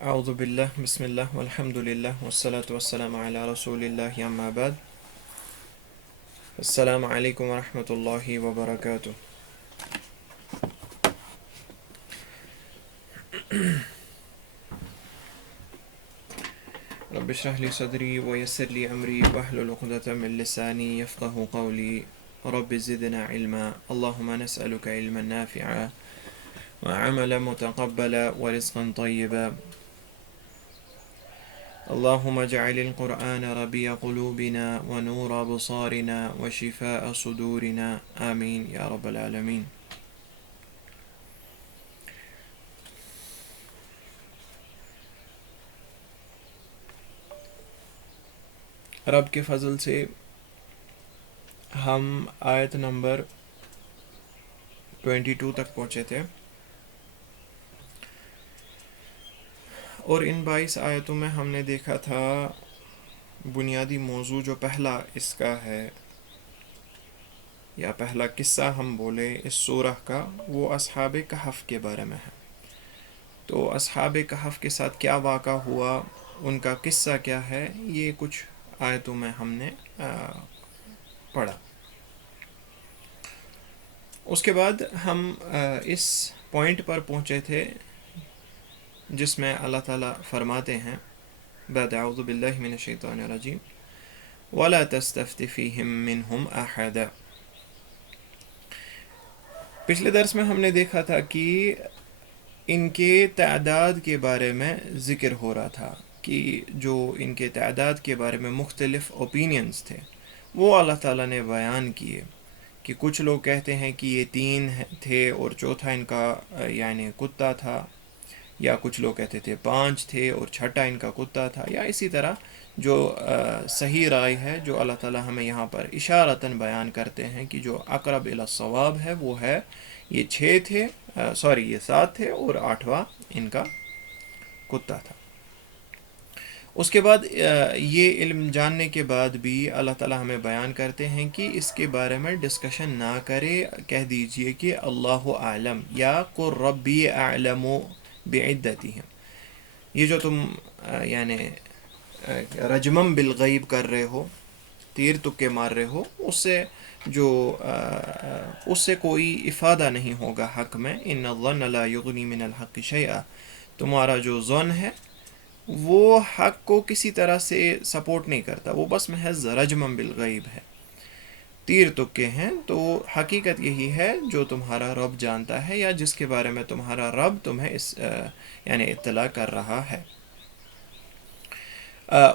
اعوذ باللہ بسم اللہ والحمد للہ والصلاة والسلام علی رسول اللہ اما بعد. السلام علیکم ورحمۃ اللہ وبرکاتہ. رب اشرح لی صدری ویسر لی امری واحلل عقدۃ من لسانی یفقهوا قولی. رب زدنا علما اللهم نسألك علما نافعا وعملا متقبلا ورزقا طيبا. اللهم اجعل القرآن ربيع قلوبنا ونور أبصارنا وشفاء صدورنا آمين يا رب العالمين. رب کے فضل سے ہم آیت نمبر 22 تک پہنچے تھے، اور ان 22 آیتوں میں ہم نے دیکھا تھا بنیادی موضوع جو پہلا اس کا ہے یا پہلا قصہ ہم بولے اس سورہ کا، وہ اصحاب کہف کے بارے میں ہے. تو اصحاب کہف کے ساتھ کیا واقع ہوا، ان کا قصہ کیا ہے، یہ کچھ آیتوں میں ہم نے پڑھا. اس کے بعد ہم اس پوائنٹ پر پہنچے تھے جس میں اللہ تعالیٰ فرماتے ہیں بعد اعوذ باللہ من الشیطان الرجیم وَلَا تَسْتَفْتِ فِيهِمْ مِنْهُمْ أَحَدًا. پچھلے درس میں ہم نے دیکھا تھا کہ ان کے تعداد کے بارے میں ذکر ہو رہا تھا کہ جو ان کے تعداد کے بارے میں مختلف اوپینینز تھے وہ اللہ تعالیٰ نے بیان کیے کہ کچھ لوگ کہتے ہیں کہ یہ 3 تھے اور چوتھا ان کا یعنی کتا تھا، یا کچھ لوگ کہتے تھے 5 تھے اور چھٹا ان کا کتا تھا، یا اسی طرح جو صحیح رائے ہے جو اللہ تعالیٰ ہمیں یہاں پر اشارتاً بیان کرتے ہیں کہ جو اقرب الی الصواب ہے وہ ہے یہ 6 تھے، یہ 7 تھے اور 8واں ان کا کتا تھا. اس کے بعد یہ علم جاننے کے بعد بھی اللہ تعالیٰ ہمیں بیان کرتے ہیں کہ اس کے بارے میں ڈسکشن نہ کرے، کہہ دیجئے کہ اللہ اعلم یا قل ربی اعلم بعدتہم. یہ جو تم یعنی رجمم بالغیب کر رہے ہو، تیر تکے مار رہے ہو، اس سے کوئی افادہ نہیں ہوگا حق میں. ان الظن لا یغنی من الحق شیئا. تمہارا جو ظن ہے وہ حق کو کسی طرح سے سپورٹ نہیں کرتا، وہ بس محض رجمم بالغیب ہے، تیر تکے ہیں. تو حقیقت یہی ہے جو تمہارا رب جانتا ہے یا جس کے بارے میں تمہارا رب تمہیں یعنی اطلاع کر رہا ہے.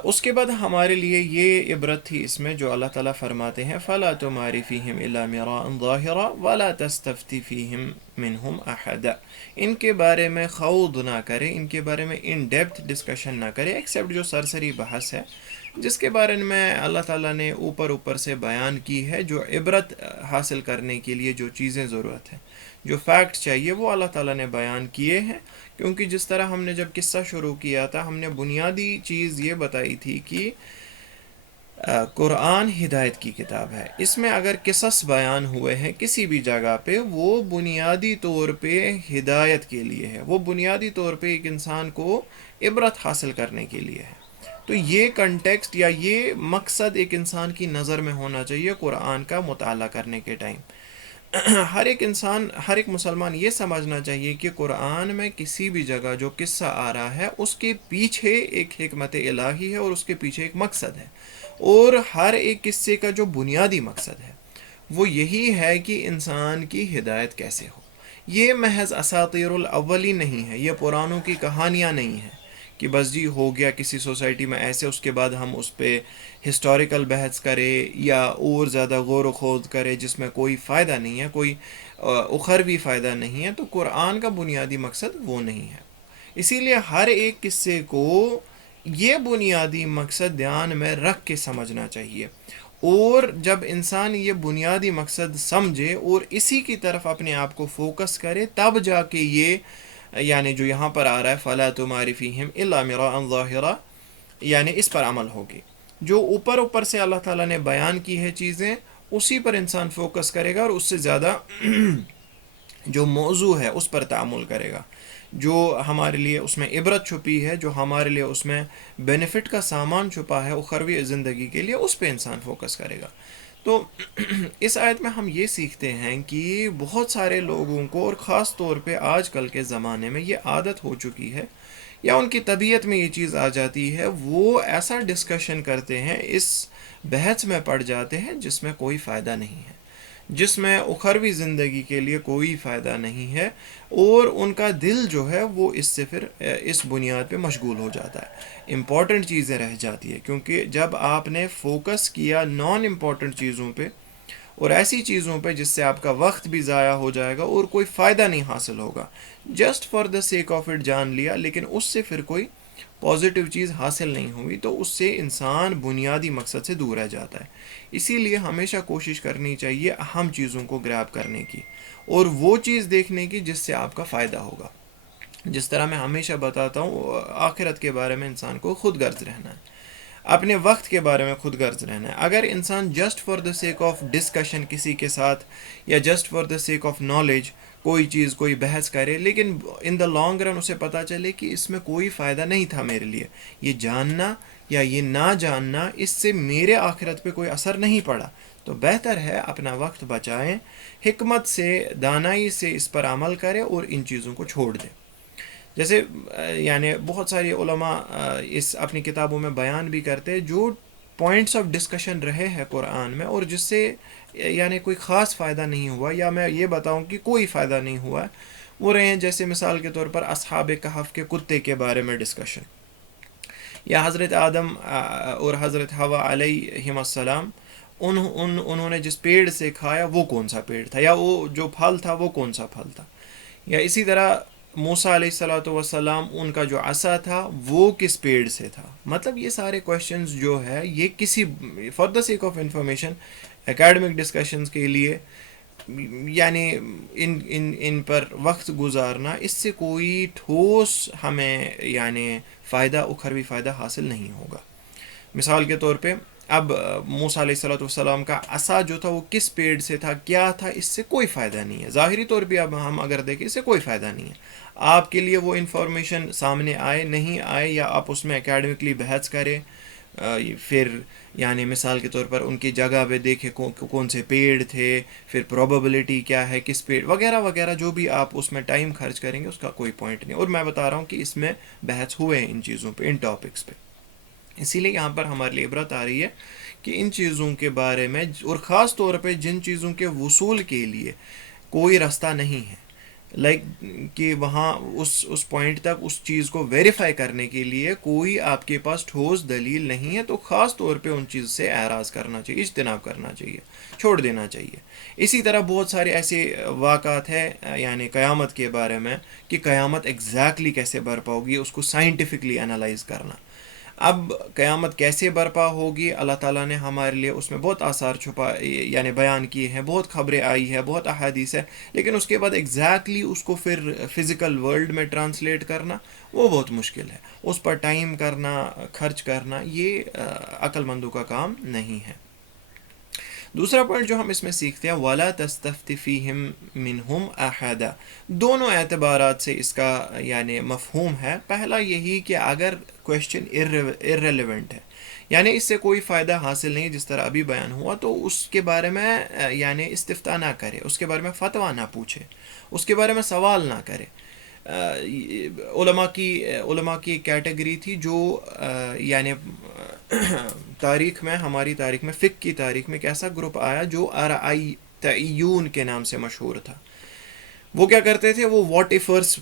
اس کے بعد ہمارے لیے یہ عبرت تھی اس میں جو اللہ تعالیٰ فرماتے ہیں فَلَا تُمَارِ فِيهِمْ إِلَّا مِرَاءً ظَاهِرًا وَلَا تَسْتَفْتِ فِيهِمْ مِنْهُمْ أَحَدًا. ان کے بارے میں خوض نہ کرے، ان کے بارے میں ان ڈیپتھ ڈسکشن نہ کرے، ایکسیپٹ جو سرسری بحث ہے جس کے بارے میں اللہ تعالیٰ نے اوپر سے بیان کی ہے، جو عبرت حاصل کرنے کے لیے جو چیزیں ضرورت ہے، جو فیکٹ چاہیے وہ اللہ تعالیٰ نے بیان کیے ہیں. کیونکہ جس طرح ہم نے جب قصہ شروع کیا تھا ہم نے بنیادی چیز یہ بتائی تھی کہ قرآن ہدایت کی کتاب ہے. اس میں اگر قصص بیان ہوئے ہیں کسی بھی جگہ پہ وہ بنیادی طور پہ ہدایت کے لیے ہے، وہ بنیادی طور پہ ایک انسان کو عبرت حاصل کرنے کے لیے ہے. تو یہ کنٹیکسٹ یا یہ مقصد ایک انسان کی نظر میں ہونا چاہیے قرآن کا مطالعہ کرنے کے ٹائم. ہر ایک مسلمان یہ سمجھنا چاہیے کہ قرآن میں کسی بھی جگہ جو قصہ آ رہا ہے اس کے پیچھے ایک حکمت الہی ہے اور اس کے پیچھے ایک مقصد ہے، اور ہر ایک قصے کا جو بنیادی مقصد ہے وہ یہی ہے کہ انسان کی ہدایت کیسے ہو. یہ محض اساطیر الاولین نہیں ہے، یہ پرانوں کی کہانیاں نہیں ہیں کہ بس جی ہو گیا کسی سوسائٹی میں ایسے، اس کے بعد ہم اس پہ ہسٹوریکل بحث کرے یا اور زیادہ غور و خوض کرے جس میں کوئی فائدہ نہیں ہے، کوئی اخروی فائدہ نہیں ہے. تو قرآن کا بنیادی مقصد وہ نہیں ہے. اسی لیے ہر ایک قصے کو یہ بنیادی مقصد دھیان میں رکھ کے سمجھنا چاہیے، اور جب انسان یہ بنیادی مقصد سمجھے اور اسی کی طرف اپنے آپ کو فوکس کرے تب جا کے یہ یعنی جو یہاں پر آ رہا ہے فَلَا تُمَارِ فِيهِمْ إِلَّا مِرَاءً ظَاهِرًا، یعنی اس پر عمل ہوگی. جو اوپر سے اللہ تعالیٰ نے بیان کی ہے چیزیں اسی پر انسان فوکس کرے گا اور اس سے زیادہ جو موضوع ہے اس پر تعامل کرے گا. جو ہمارے لیے اس میں عبرت چھپی ہے، جو ہمارے لیے اس میں بینیفٹ کا سامان چھپا ہے اخروی زندگی کے لیے، اس پہ انسان فوکس کرے گا۔ تو اس آیت میں ہم یہ سیکھتے ہیں کہ بہت سارے لوگوں کو، اور خاص طور پہ آج کل کے زمانے میں یہ عادت ہو چکی ہے، یا ان کی طبیعت میں یہ چیز آ جاتی ہے، وہ ایسا ڈسکشن کرتے ہیں، اس بحث میں پڑ جاتے ہیں جس میں کوئی فائدہ نہیں ہے، جس میں اخروی زندگی کے لیے کوئی فائدہ نہیں ہے، اور ان کا دل جو ہے وہ اس سے پھر اس بنیاد پہ مشغول ہو جاتا ہے، امپورٹنٹ چیزیں رہ جاتی ہے، کیونکہ جب آپ نے فوکس کیا نان امپورٹنٹ چیزوں پہ اور ایسی چیزوں پہ جس سے آپ کا وقت بھی ضائع ہو جائے گا اور کوئی فائدہ نہیں حاصل ہوگا، just for the sake of it جان لیا، لیکن اس سے پھر کوئی پازیٹیو چیز حاصل نہیں ہوئی، تو اس سے انسان بنیادی مقصد سے دور رہ جاتا ہے۔ اسی لیے ہمیشہ کوشش کرنی چاہیے اہم چیزوں کو گریب کرنے کی، اور وہ چیز دیکھنے کی جس سے آپ کا فائدہ ہوگا۔ جس طرح میں ہمیشہ بتاتا ہوں، آخرت کے بارے میں انسان کو خود غرض رہنا ہے، اپنے وقت کے بارے میں خود غرض رہنا ہے۔ اگر انسان just for the sake of discussion کسی کے ساتھ، یا just for the sake of knowledge کوئی چیز، کوئی بحث کرے، لیکن ان دا لانگ رن اسے پتہ چلے کہ اس میں کوئی فائدہ نہیں تھا میرے لیے، یہ جاننا یا یہ نہ جاننا، اس سے میرے آخرت پہ کوئی اثر نہیں پڑا، تو بہتر ہے اپنا وقت بچائیں، حکمت سے، دانائی سے اس پر عمل کرے اور ان چیزوں کو چھوڑ دیں۔ جیسے یعنی بہت ساری علماء اس اپنی کتابوں میں بیان بھی کرتے جو پوائنٹس آف ڈسکشن رہے ہیں قرآن میں، اور جس سے یعنی کوئی خاص فائدہ نہیں ہوا، یا میں یہ بتاؤں کہ کوئی فائدہ نہیں ہوا، وہ رہے ہیں جیسے مثال کے طور پر اصحاب کہف کے کتے کے بارے میں ڈسکشن، یا حضرت آدم اور حضرت حوا علیہم السلام، انہوں نے جس پیڑ سے کھایا وہ کون سا پیڑ تھا، یا وہ جو پھل تھا وہ کون سا پھل تھا، یا اسی طرح موسیٰ علیہ الصلوۃ والسلام، ان کا جو عصا تھا وہ کس پیڑ سے تھا۔ مطلب یہ سارے کویشچنز جو ہے، یہ کسی for the sake of information, academic discussions کے لیے، یعنی ان پر وقت گزارنا، اس سے کوئی ٹھوس ہمیں یعنی فائدہ، اخروی فائدہ حاصل نہیں ہوگا۔ مثال کے طور پہ اب موسیٰ علیہ الصلوۃ والسلام کا عصا جو تھا وہ کس پیڑ سے تھا، کیا تھا، اس سے کوئی فائدہ نہیں ہے، ظاہری طور پہ اب ہم اگر دیکھیں اس سے کوئی فائدہ نہیں ہے۔ آپ کے لیے وہ انفارمیشن سامنے آئے نہیں آئے، یا آپ اس میں اکیڈمکلی بحث کریں، پھر یعنی مثال کے طور پر ان کی جگہ پہ دیکھیں کون سے پیڑ تھے، پھر پروبیبلٹی کیا ہے کس پیڑ وغیرہ وغیرہ، جو بھی آپ اس میں ٹائم خرچ کریں گے اس کا کوئی پوائنٹ نہیں، اور میں بتا رہا ہوں کہ اس میں بحث ہوئے ہیں ان چیزوں پہ، ان ٹاپکس پہ۔ اسی لیے یہاں پر ہمارے لیے عبرت آ رہی ہے کہ ان چیزوں کے بارے میں، اور خاص طور پہ جن چیزوں کے وصول کے لیے کوئی راستہ نہیں ہے، لائک کہ وہاں اس پوائنٹ تک اس چیز کو ویریفائی کرنے کے لیے کوئی آپ کے پاس ٹھوس دلیل نہیں ہے، تو خاص طور پہ ان چیز سے اعراض کرنا چاہیے، اجتناب کرنا چاہیے، چھوڑ دینا چاہیے۔ اسی طرح بہت سارے ایسے واقعات ہیں یعنی قیامت کے بارے میں، کہ قیامت ایگزیکٹلی کیسے برپا ہوگی، اس کو سائنٹیفکلی انالائز کرنا۔ اب قیامت کیسے برپا ہوگی، اللہ تعالیٰ نے ہمارے لیے اس میں بہت آثار چھپا یعنی بیان کیے ہیں، بہت خبریں آئی ہیں، بہت احادیث ہے، لیکن اس کے بعد ایگزیکٹلی اس کو پھر فزیکل ورلڈ میں ٹرانسلیٹ کرنا وہ بہت مشکل ہے، اس پر ٹائم کرنا، خرچ کرنا، یہ عقل مندوں کا کام نہیں ہے۔ دوسرا پوائنٹ جو ہم اس میں سیکھتے ہیں، وَلَا تَسْتَفْتِ فِيهِمْ مِنْهُمْ أَحَدًا، دونوں اعتبارات سے اس کا یعنی مفہوم ہے۔ پہلا یہی کہ اگر کویشچن irrelevant ہے، یعنی اس سے کوئی فائدہ حاصل نہیں، جس طرح ابھی بیان ہوا، تو اس کے بارے میں یعنی استفتاء نہ کرے، اس کے بارے میں فتویٰ نہ پوچھے، اس کے بارے میں سوال نہ کرے۔ علماء کی کیٹیگری تھی جو یعنی تاریخ میں، ہماری تاریخ میں، فقہ کی تاریخ میں ایک ایسا گروپ آیا جو ارائیون کے نام سے مشہور تھا۔ وہ کیا کرتے تھے، وہ واٹ ایفرس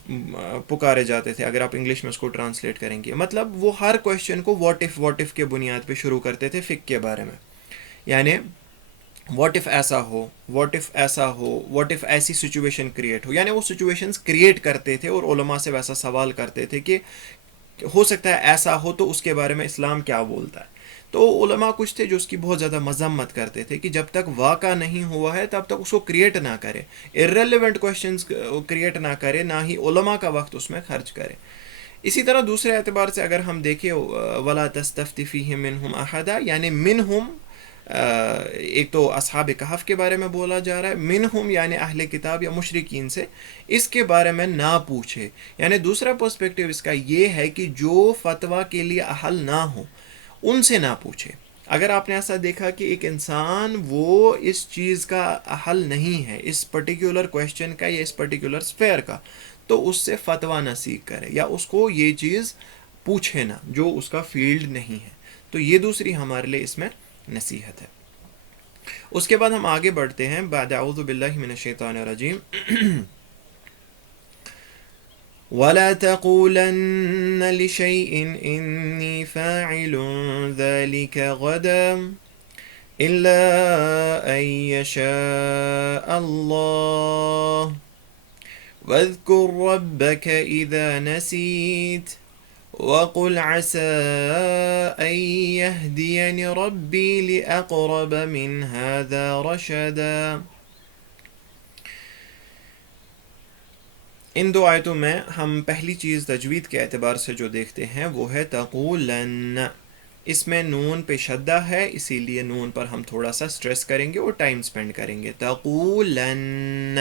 پکارے جاتے تھے، اگر آپ انگلش میں اس کو ٹرانسلیٹ کریں گے، مطلب وہ ہر کویشچن کو واٹ ایف کے بنیاد پہ شروع کرتے تھے فقہ کے بارے میں، یعنی واٹ ایف ایسا ہو، واٹ ایف ایسا ہو، واٹ ایف ایسی سچویشن کریٹ ہو، یعنی وہ سچویشنز کریٹ کرتے تھے اور علماء سے ویسا سوال کرتے تھے کہ ہو سکتا ہے ایسا ہو، تو اس کے بارے میں اسلام کیا بولتا ہے۔ تو علماء کچھ تھے جو اس کی بہت زیادہ مذمت کرتے تھے کہ جب تک واقع نہیں ہوا ہے تب تک اس کو کریٹ نہ کرے، irrelevant questions کریٹ نہ کرے، نہ ہی علماء کا وقت اس میں خرچ کرے۔ اسی طرح دوسرے اعتبار سے اگر ہم دیکھیں، وَلَا تَسْتَفْتِ فِيهِمْ مِنْهُمْ أَحَدًا، یعنی منہم ایک تو اصحاب کہف کے بارے میں بولا جا رہا ہے، منہم یعنی اہل کتاب یا مشرکین سے اس کے بارے میں نہ پوچھے. یعنی دوسرا پرسپیکٹیو اس کا یہ ہے کہ جو فتویٰ کے لیے اہل نہ ہوں ان سے نہ پوچھے. اگر آپ نے ایسا دیکھا کہ ایک انسان وہ اس چیز کا اہل نہیں ہے، اس پرٹیکولر کویشچن کا یا اس پرٹیکولر سفیر کا، تو اس سے فتویٰ نہ سیکھ کرے یا اس کو یہ چیز پوچھے نہ جو اس کا فیلڈ نہیں ہے. تو یہ دوسری ہمارے لیے اس میں نصیحت ہے. اس کے بعد ہم آگے بڑھتے ہیں. بعد اعوذ باللہ من الشیطان الرجیم. وَلَا تَقُولَنَّ لِشَيْءٍ إِنِّي فَاعِلٌ ذَلِكَ غَدًا إِلَّا أَن يَشَاءَ اللَّهُ وَاذْكُرْ رَبَّكَ إِذَا نَسِيتَ وَقُلْ عَسَىٰ أَن يَهْدِيَنِ رَبِّي لِأَقْرَبَ مِنْ هَٰذَا رَشَدًا. ان دو آیتوں میں ہم پہلی چیز تجوید کے اعتبار سے جو دیکھتے ہیں وہ ہے تقولن. اس میں نون پہ شدہ ہے، اسی لیے نون پر ہم تھوڑا سا سٹریس کریں گے اور ٹائم سپینڈ کریں گے. تقولن.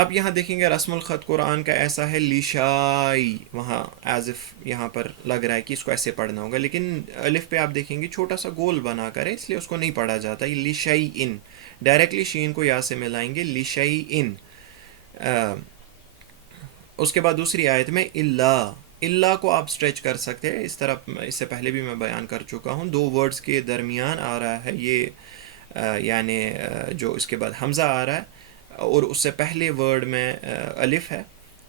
آپ یہاں دیکھیں گے رسم الخط قرآن کا ایسا ہے لیشائی، وہاں ایز اف یہاں پر لگ رہا ہے کہ اس کو ایسے پڑھنا ہوگا، لیکن الف پہ آپ دیکھیں گے چھوٹا سا گول بنا کر ہے، اس لیے اس کو نہیں پڑھا جاتا. یہ لیشائی ان، ڈائریکٹلی شین کو یا سے ملائیں گے لیشائی ان. اس کے بعد دوسری آیت میں اللہ کو آپ سٹریچ کر سکتے ہیں. اس طرح اس سے پہلے بھی میں بیان کر چکا ہوں، دو ورڈز کے درمیان آ رہا ہے یہ یعنی جو اس کے بعد حمزہ آ رہا ہے اور اس سے پہلے ورڈ میں الف ہے،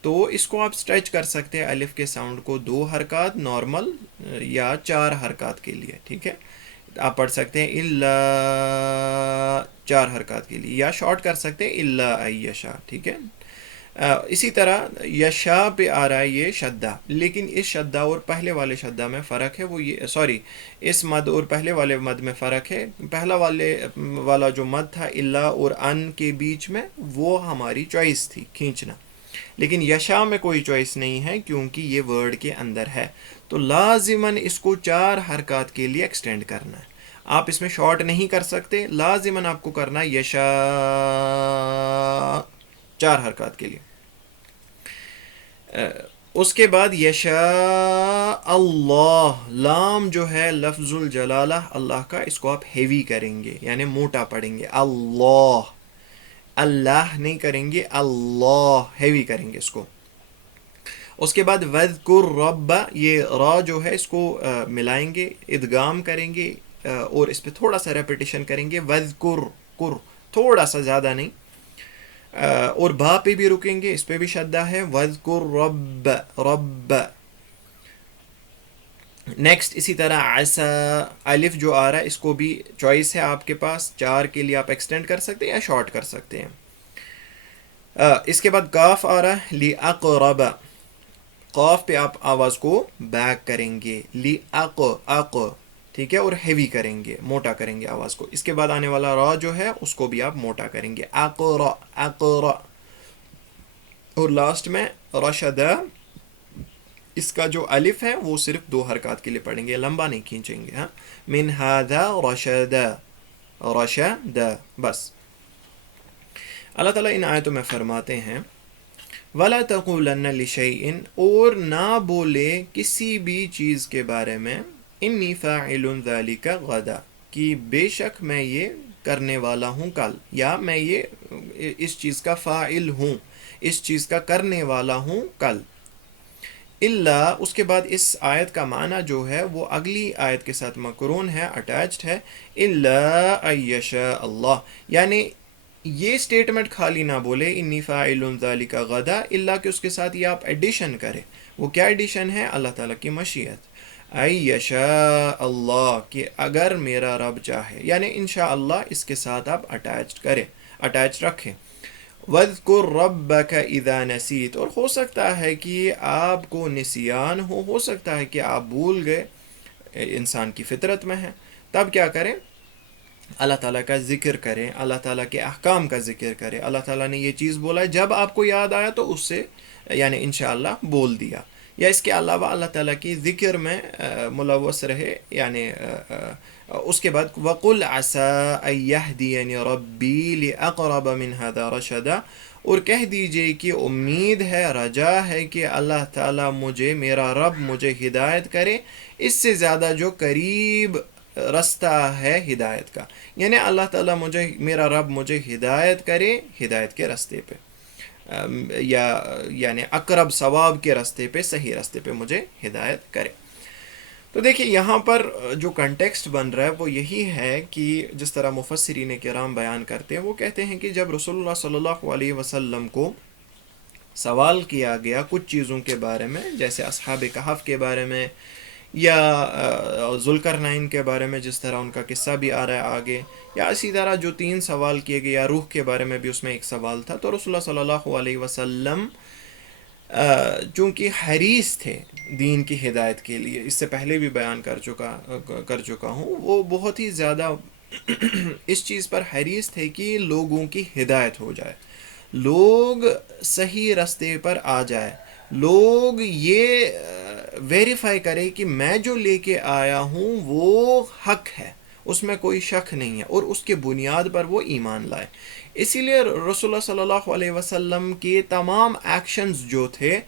تو اس کو آپ سٹریچ کر سکتے ہیں الف کے ساؤنڈ کو 2 حرکات نارمل یا 4 حرکات کے لیے. ٹھیک ہے، آپ پڑھ سکتے ہیں اللہ 4 حرکات کے لیے، یا شارٹ کر سکتے ہیں اللہ ایشا. ٹھیک ہے. اسی طرح یشا پہ آ رہا ہے یہ شدہ، لیکن اس شدہ اور پہلے والے شدہ میں فرق ہے. وہ یہ اس مد اور پہلے والے مد میں فرق ہے. پہلا والا جو مد تھا اللہ اور ان کے بیچ میں، وہ ہماری چوائس تھی کھینچنا، لیکن یشا میں کوئی چوائس نہیں ہے کیونکہ یہ ورڈ کے اندر ہے. تو لازماً اس کو 4 حرکات کے لیے ایکسٹینڈ کرنا ہے. آپ اس میں شارٹ نہیں کر سکتے، لازماً آپ کو کرنا ہے یشا 4 حرکات کے لیے. اس کے بعد یشاء اللہ، لام جو ہے لفظ الجلالہ اللہ کا، اس کو آپ ہیوی کریں گے یعنی موٹا پڑھیں گے. اللہ نہیں کریں گے، اللہ ہیوی کریں گے اس کو. اس کے بعد وَاذْكُرْ رَبَّ، یہ را جو ہے اس کو ملائیں گے، ادغام کریں گے اور اس پہ تھوڑا سا ریپیٹیشن کریں گے. وَاذْكُرْ تھوڑا سا، زیادہ نہیں. اور با پہ بھی رکیں گے، اس پہ بھی شدہ ہے. وَاذْكُرْ رب. نیکسٹ اسی طرح عسیٰ، الف جو آ رہا ہے اس کو بھی چوائس ہے آپ کے پاس، 4 کے لیے آپ ایکسٹینڈ کر سکتے ہیں یا شارٹ کر سکتے ہیں. اس کے بعد کاف آ رہا ہے لِأَقْرَبَ، قاف پہ آپ آواز کو بیک کریں گے. لِأَقْ، ٹھیک ہے، اور ہیوی کریں گے، موٹا کریں گے آواز کو. اس کے بعد آنے والا را جو ہے اس کو بھی آپ موٹا کریں گے. اقرا. اور لاسٹ میں رشد، اس کا جو الف ہے وہ صرف 2 حرکات کے لیے پڑھیں گے، لمبا نہیں کھینچیں گے. ہاں، من ہذا رشد بس. اللہ تعالیٰ ان آیتوں میں فرماتے ہیں وَلَا تَقُولَنَّ لِشَيْءٍ، اور نہ بولے کسی بھی چیز کے بارے میں انی فاعل ذلک غدا، کہ بے شک میں یہ کرنے والا ہوں کل، یا میں یہ اس چیز کا فاعل ہوں، اس چیز کا کرنے والا ہوں کل. اللہ، اس کے بعد اس آیت کا معنی جو ہے وہ اگلی آیت کے ساتھ مقرون ہے، اٹیچڈ ہے. اللہ ایشاء اللہ، یعنی یہ سٹیٹمنٹ خالی نہ بولے انی فاعل ذلک غدا، اللہ کہ اس کے ساتھ یہ آپ ایڈیشن کرے. وہ کیا ایڈیشن ہے؟ اللہ تعالیٰ کی مشیت. ایشاء اللہ، کہ اگر میرا رب چاہے، یعنی انشاءاللہ اس کے ساتھ آپ اٹیچ رکھیں. وَاذْكُرْ رَبَّكَ إِذَا نَسِيتَ، اور ہو سکتا ہے کہ آپ کو نسیان ہو سکتا ہے کہ آپ بھول گئے، انسان کی فطرت میں ہے. تب کیا کریں؟ اللہ تعالیٰ کا ذکر کریں، اللہ تعالیٰ کے احکام کا ذکر کریں. اللہ تعالیٰ نے یہ چیز بولا ہے، جب آپ کو یاد آیا تو اس سے یعنی انشاءاللہ بول دیا. یا اس کے علاوہ اللہ تعالیٰ کی ذکر میں ملوث رہے، یعنی اس کے بعد وَقُلْ عَسَىٰ أَن يَهْدِيَنِ رَبِّي لِأَقْرَبَ مِنْ هَذَا رَشَدًا، اور کہہ دیجئے کہ امید ہے، رجا ہے کہ اللہ تعالیٰ مجھے، میرا رب مجھے ہدایت کرے اس سے زیادہ جو قریب رستہ ہے ہدایت کا، یعنی اللہ تعالیٰ مجھے، میرا رب مجھے ہدایت کرے ہدایت کے رستے پہ، یا یعنی اقرب ثواب کے رستے پہ، صحیح رستے پہ مجھے ہدایت کرے۔ تو دیکھیں یہاں پر جو کنٹیکسٹ بن رہا ہے وہ یہی ہے کہ جس طرح مفسرین کرام بیان کرتے ہیں، وہ کہتے ہیں کہ جب رسول اللہ صلی اللہ علیہ وسلم کو سوال کیا گیا کچھ چیزوں کے بارے میں، جیسے اصحاب کہف کے بارے میں یا ذوالقرنین کے بارے میں، جس طرح ان کا قصہ بھی آ رہا ہے آگے، یا اسی طرح جو 3 سوال کیے گئے، یا روح کے بارے میں بھی اس میں ایک سوال تھا، تو رسول اللہ صلی اللہ علیہ وسلم چونکہ حریص تھے دین کی ہدایت کے لیے، اس سے پہلے بھی بیان کر چکا ہوں، وہ بہت ہی زیادہ اس چیز پر حریص تھے کہ لوگوں کی ہدایت ہو جائے، لوگ صحیح راستے پر آ جائے، لوگ یہ ویریفائی کرے کہ میں جو لے کے آیا ہوں وہ حق ہے، اس میں کوئی شک نہیں ہے، اور اس کے بنیاد پر وہ ایمان لائے۔ اسی لیے رسول اللہ صلی اللہ علیہ وسلم کے تمام ایکشنز جو تھے،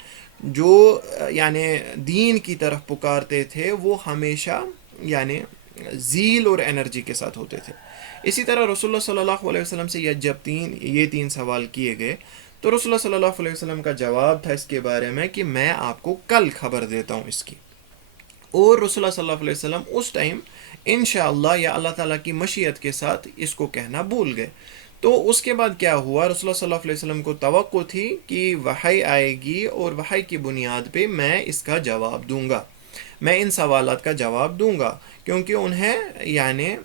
جو یعنی دین کی طرف پکارتے تھے، وہ ہمیشہ یعنی زیل اور انرجی کے ساتھ ہوتے تھے۔ اسی طرح رسول اللہ صلی اللہ علیہ وسلم سے جب یہ 3 سوال کیے گئے تو رسول اللہ صلی اللہ علیہ وسلم کا جواب تھا اس کے بارے میں کہ میں آپ کو کل خبر دیتا ہوں اس کی، اور رسول اللہ صلی اللہ علیہ وسلم اس ٹائم انشاءاللہ یا اللہ تعالیٰ کی مشیت کے ساتھ اس کو کہنا بھول گئے۔ تو اس کے بعد کیا ہوا، رسول اللہ صلی اللہ علیہ وسلم کو توقع تھی کہ وحی آئے گی اور وحی کی بنیاد پہ میں اس کا جواب دوں گا، میں ان سوالات کا جواب دوں گا، کیونکہ انہیں یعنی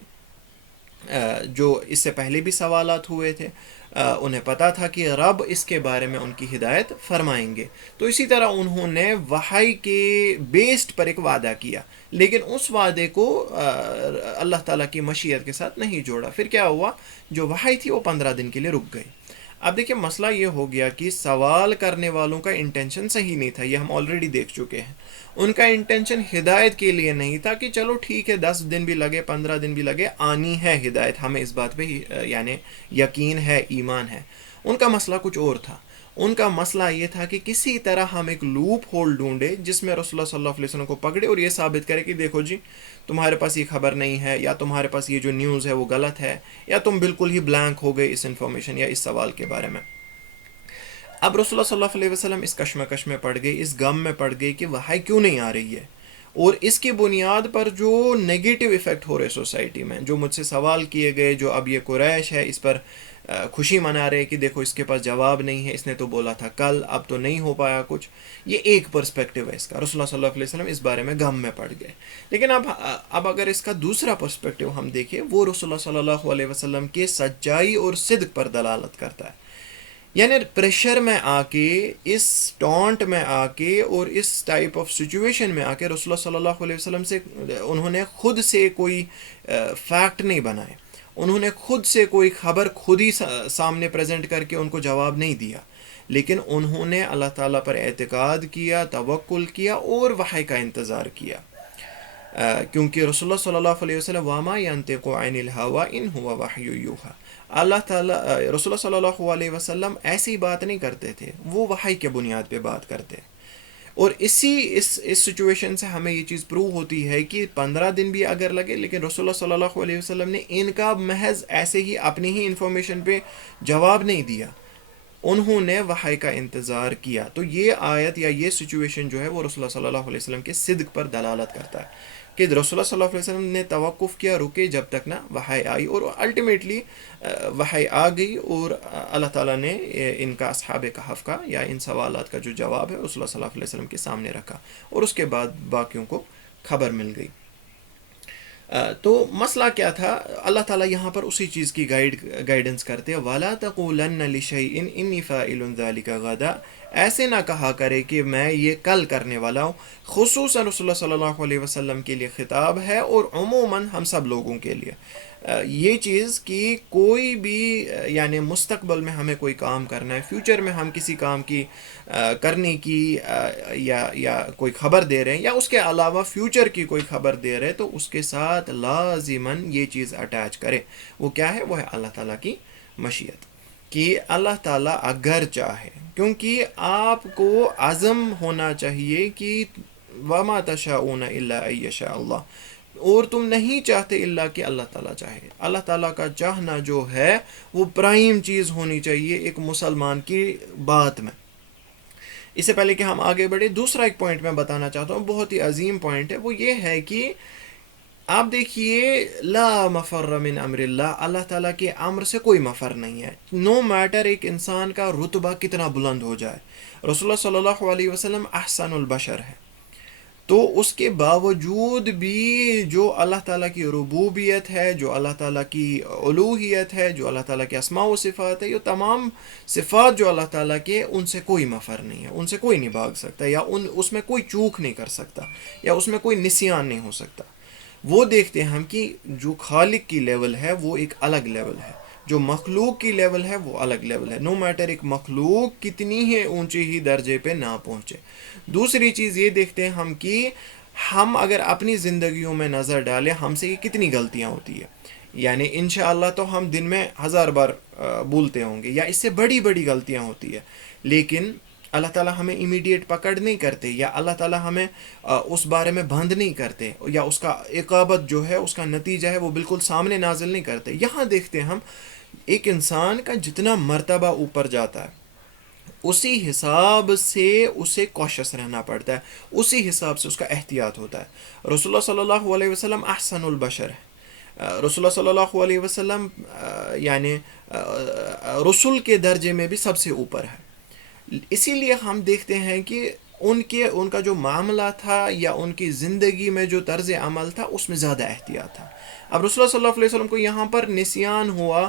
جو اس سے پہلے بھی سوالات ہوئے تھے، انہیں پتا تھا کہ رب اس کے بارے میں ان کی ہدایت فرمائیں گے، تو اسی طرح انہوں نے وحی کے بیسڈ پر ایک وعدہ کیا، لیکن اس وعدے کو اللہ تعالیٰ کی مشیت کے ساتھ نہیں جوڑا۔ پھر کیا ہوا، جو وحی تھی وہ 15 دن کے لیے رک گئی۔ اب دیکھیں مسئلہ یہ ہو گیا کہ سوال کرنے والوں کا انٹینشن صحیح نہیں تھا، یہ ہم آلریڈی دیکھ چکے ہیں، ان کا انٹینشن ہدایت کے لیے نہیں تھا کہ چلو ٹھیک ہے 10 دن بھی لگے 15 دن بھی لگے آنی ہے ہدایت، ہمیں اس بات پہ یعنی یقین ہے، ایمان ہے۔ ان کا مسئلہ کچھ اور تھا، ان کا مسئلہ یہ تھا کہ کسی طرح ہم ایک لوپ ہول ڈھونڈے جس میں رسول اللہ صلی اللہ علیہ وسلم کو پکڑے اور یہ ثابت کرے کہ دیکھو جی تمہارے پاس یہ خبر نہیں ہے، یا تمہارے پاس یہ جو نیوز ہے وہ غلط ہے، یا تم بالکل ہی بلینک ہو گئے اس انفارمیشن یا اس سوال کے بارے میں۔ اب رسول اللہ صلی اللہ علیہ وسلم اس کشمکش میں پڑ گئے، اس غم میں پڑ گئے کہ وحی کیوں نہیں آ رہی ہے، اور اس کی بنیاد پر جو نیگیٹو ایفیکٹ ہو رہے سوسائٹی میں، جو مجھ سے سوال کیے گئے، جو اب یہ قریش ہے اس پر خوشی منا رہے کہ دیکھو اس کے پاس جواب نہیں ہے، اس نے تو بولا تھا کل، اب تو نہیں ہو پایا کچھ، یہ ایک پرسپیکٹیو ہے اس کا۔ رسول اللہ صلی اللہ علیہ وسلم اس بارے میں غم میں پڑ گئے۔ لیکن اب اگر اس کا دوسرا پرسپیکٹیو ہم دیکھیں، وہ رسول اللہ صلی اللہ علیہ وسلم کے سچائی اور صدق پر دلالت کرتا ہے، یعنی پریشر میں آ کے، اس ٹونٹ میں آ کے اور اس ٹائپ آف سچویشن میں آ کے رسول اللہ صلی اللہ علیہ وسلم سے انہوں نے خود سے کوئی فیکٹ نہیں بنائے، انہوں نے خود سے کوئی خبر خود ہی سامنے پریزنٹ کر کے ان کو جواب نہیں دیا، لیکن انہوں نے اللہ تعالیٰ پر اعتقاد کیا، توکل کیا اور وحی کا انتظار کیا، کیونکہ رسول اللہ صلی اللہ علیہ وسلم وَمَا يَنطِقُ عَنِ الْهَوَىٰ إِنْ هُوَ وَحْيٌ يُوحَىٰ، اللہ تعالیٰ رسول اللہ صلی اللہ علیہ وسلم ایسی بات نہیں کرتے تھے، وہ وحی کے بنیاد پہ بات کرتے، اور اس سچویشن سے ہمیں یہ چیز پروو ہوتی ہے کہ 15 دن بھی اگر لگے، لیکن رسول اللہ صلی اللہ علیہ وسلم نے ان کا محض ایسے ہی اپنی ہی انفارمیشن پہ جواب نہیں دیا، انہوں نے وحی کا انتظار کیا۔ تو یہ آیت یا یہ سچویشن جو ہے وہ رسول اللہ صلی اللہ علیہ وسلم کے صدق پر دلالت کرتا ہے کہ رسول اللہ صلی اللہ علیہ وسلم نے توقف کیا، رکے جب تک نہ وحی آئی، اور الٹیمیٹلی وحی آ گئی، اور اللہ تعالیٰ نے ان کا اصحاب کہف کا یا ان سوالات کا جو جواب ہے رسول اللہ صلی اللہ علیہ وسلم کے سامنے رکھا، اور اس کے بعد باقیوں کو خبر مل گئی۔ تو مسئلہ کیا تھا، اللہ تعالیٰ یہاں پر اسی چیز کی گائیڈنس کرتے ہیں، وَلَا تَقُولَنَّ لِشَيْءٍ إِنِّي فَاعِلٌ ذَلِكَ غَدًا، ایسے نہ کہا کرے کہ میں یہ کل کرنے والا ہوں. خصوصاً رسول اللہ صلی اللہ علیہ وسلم کے لیے خطاب ہے اور عموماً ہم سب لوگوں کے لیے یہ چیز کہ کوئی بھی یعنی مستقبل میں ہمیں کوئی کام کرنا ہے، فیوچر میں ہم کسی کام کی کرنے کی یا کوئی خبر دے رہے ہیں، یا اس کے علاوہ فیوچر کی کوئی خبر دے رہے ہیں، تو اس کے ساتھ لازماً یہ چیز اٹیچ کرے. وہ کیا ہے؟ وہ ہے اللہ تعالیٰ کی مشیت، کہ اللہ تعالیٰ اگر چاہے. کیونکہ آپ کو عزم ہونا چاہیے کہ وما تشاءون الا ان یشاء اللہ، اور تم نہیں چاہتے الا کہ اللہ تعالیٰ چاہے. اللہ تعالیٰ کا چاہنا جو ہے وہ پرائم چیز ہونی چاہیے ایک مسلمان کی بات میں. اس سے پہلے کہ ہم آگے بڑھے، دوسرا ایک پوائنٹ میں بتانا چاہتا ہوں، بہت ہی عظیم پوائنٹ ہے. وہ یہ ہے کہ آپ دیکھیے، لا مفر من امر اللہ، اللہ تعالیٰ کے امر سے کوئی مفر نہیں ہے. نو میٹر ایک انسان کا رتبہ کتنا بلند ہو جائے، رسول اللہ صلی اللہ علیہ وسلم احسن البشر ہے، تو اس کے باوجود بھی جو اللہ تعالیٰ کی ربوبیت ہے، جو اللہ تعالیٰ کی الوہیت ہے، جو اللہ تعالیٰ کے اسماء و صفات ہے، یہ تمام صفات جو اللہ تعالیٰ کے، ان سے کوئی مفر نہیں ہے، ان سے کوئی نہیں بھاگ سکتا، یا اس میں کوئی چوک نہیں کر سکتا، یا اس میں کوئی نسیان نہیں ہو سکتا. وہ دیکھتے ہیں ہم کہ جو خالق کی لیول ہے وہ ایک الگ لیول ہے، جو مخلوق کی لیول ہے وہ الگ لیول ہے. نو میٹر ایک مخلوق کتنی ہی اونچی ہی درجے پہ نہ پہنچے. دوسری چیز یہ دیکھتے ہیں ہم کہ ہم اگر اپنی زندگیوں میں نظر ڈالیں، ہم سے یہ کتنی غلطیاں ہوتی ہے. یعنی انشاءاللہ تو ہم دن میں 1000 بار بولتے ہوں گے، یا اس سے بڑی بڑی غلطیاں ہوتی ہے، لیکن اللہ تعالیٰ ہمیں امیڈیٹ پکڑ نہیں کرتے، یا اللہ تعالیٰ ہمیں اس بارے میں بند نہیں کرتے، یا اس کا عقابت جو ہے، اس کا نتیجہ ہے، وہ بالکل سامنے نازل نہیں کرتے. یہاں دیکھتے ہیں ہم ایک انسان کا جتنا مرتبہ اوپر جاتا ہے، اسی حساب سے اسے کوشش رہنا پڑتا ہے، اسی حساب سے اس کا احتیاط ہوتا ہے. رسول اللہ صلی اللہ علیہ وسلم احسن البشر ہے. رسول اللہ صلی اللہ علیہ وسلم یعنی رسول کے درجے میں بھی سب سے اوپر ہے. اسی لیے ہم دیکھتے ہیں کہ ان کا جو معاملہ تھا، یا ان کی زندگی میں جو طرز عمل تھا، اس میں زیادہ احتیاط تھا. اب رسول اللہ صلی اللہ علیہ وسلم کو یہاں پر نسیان ہوا،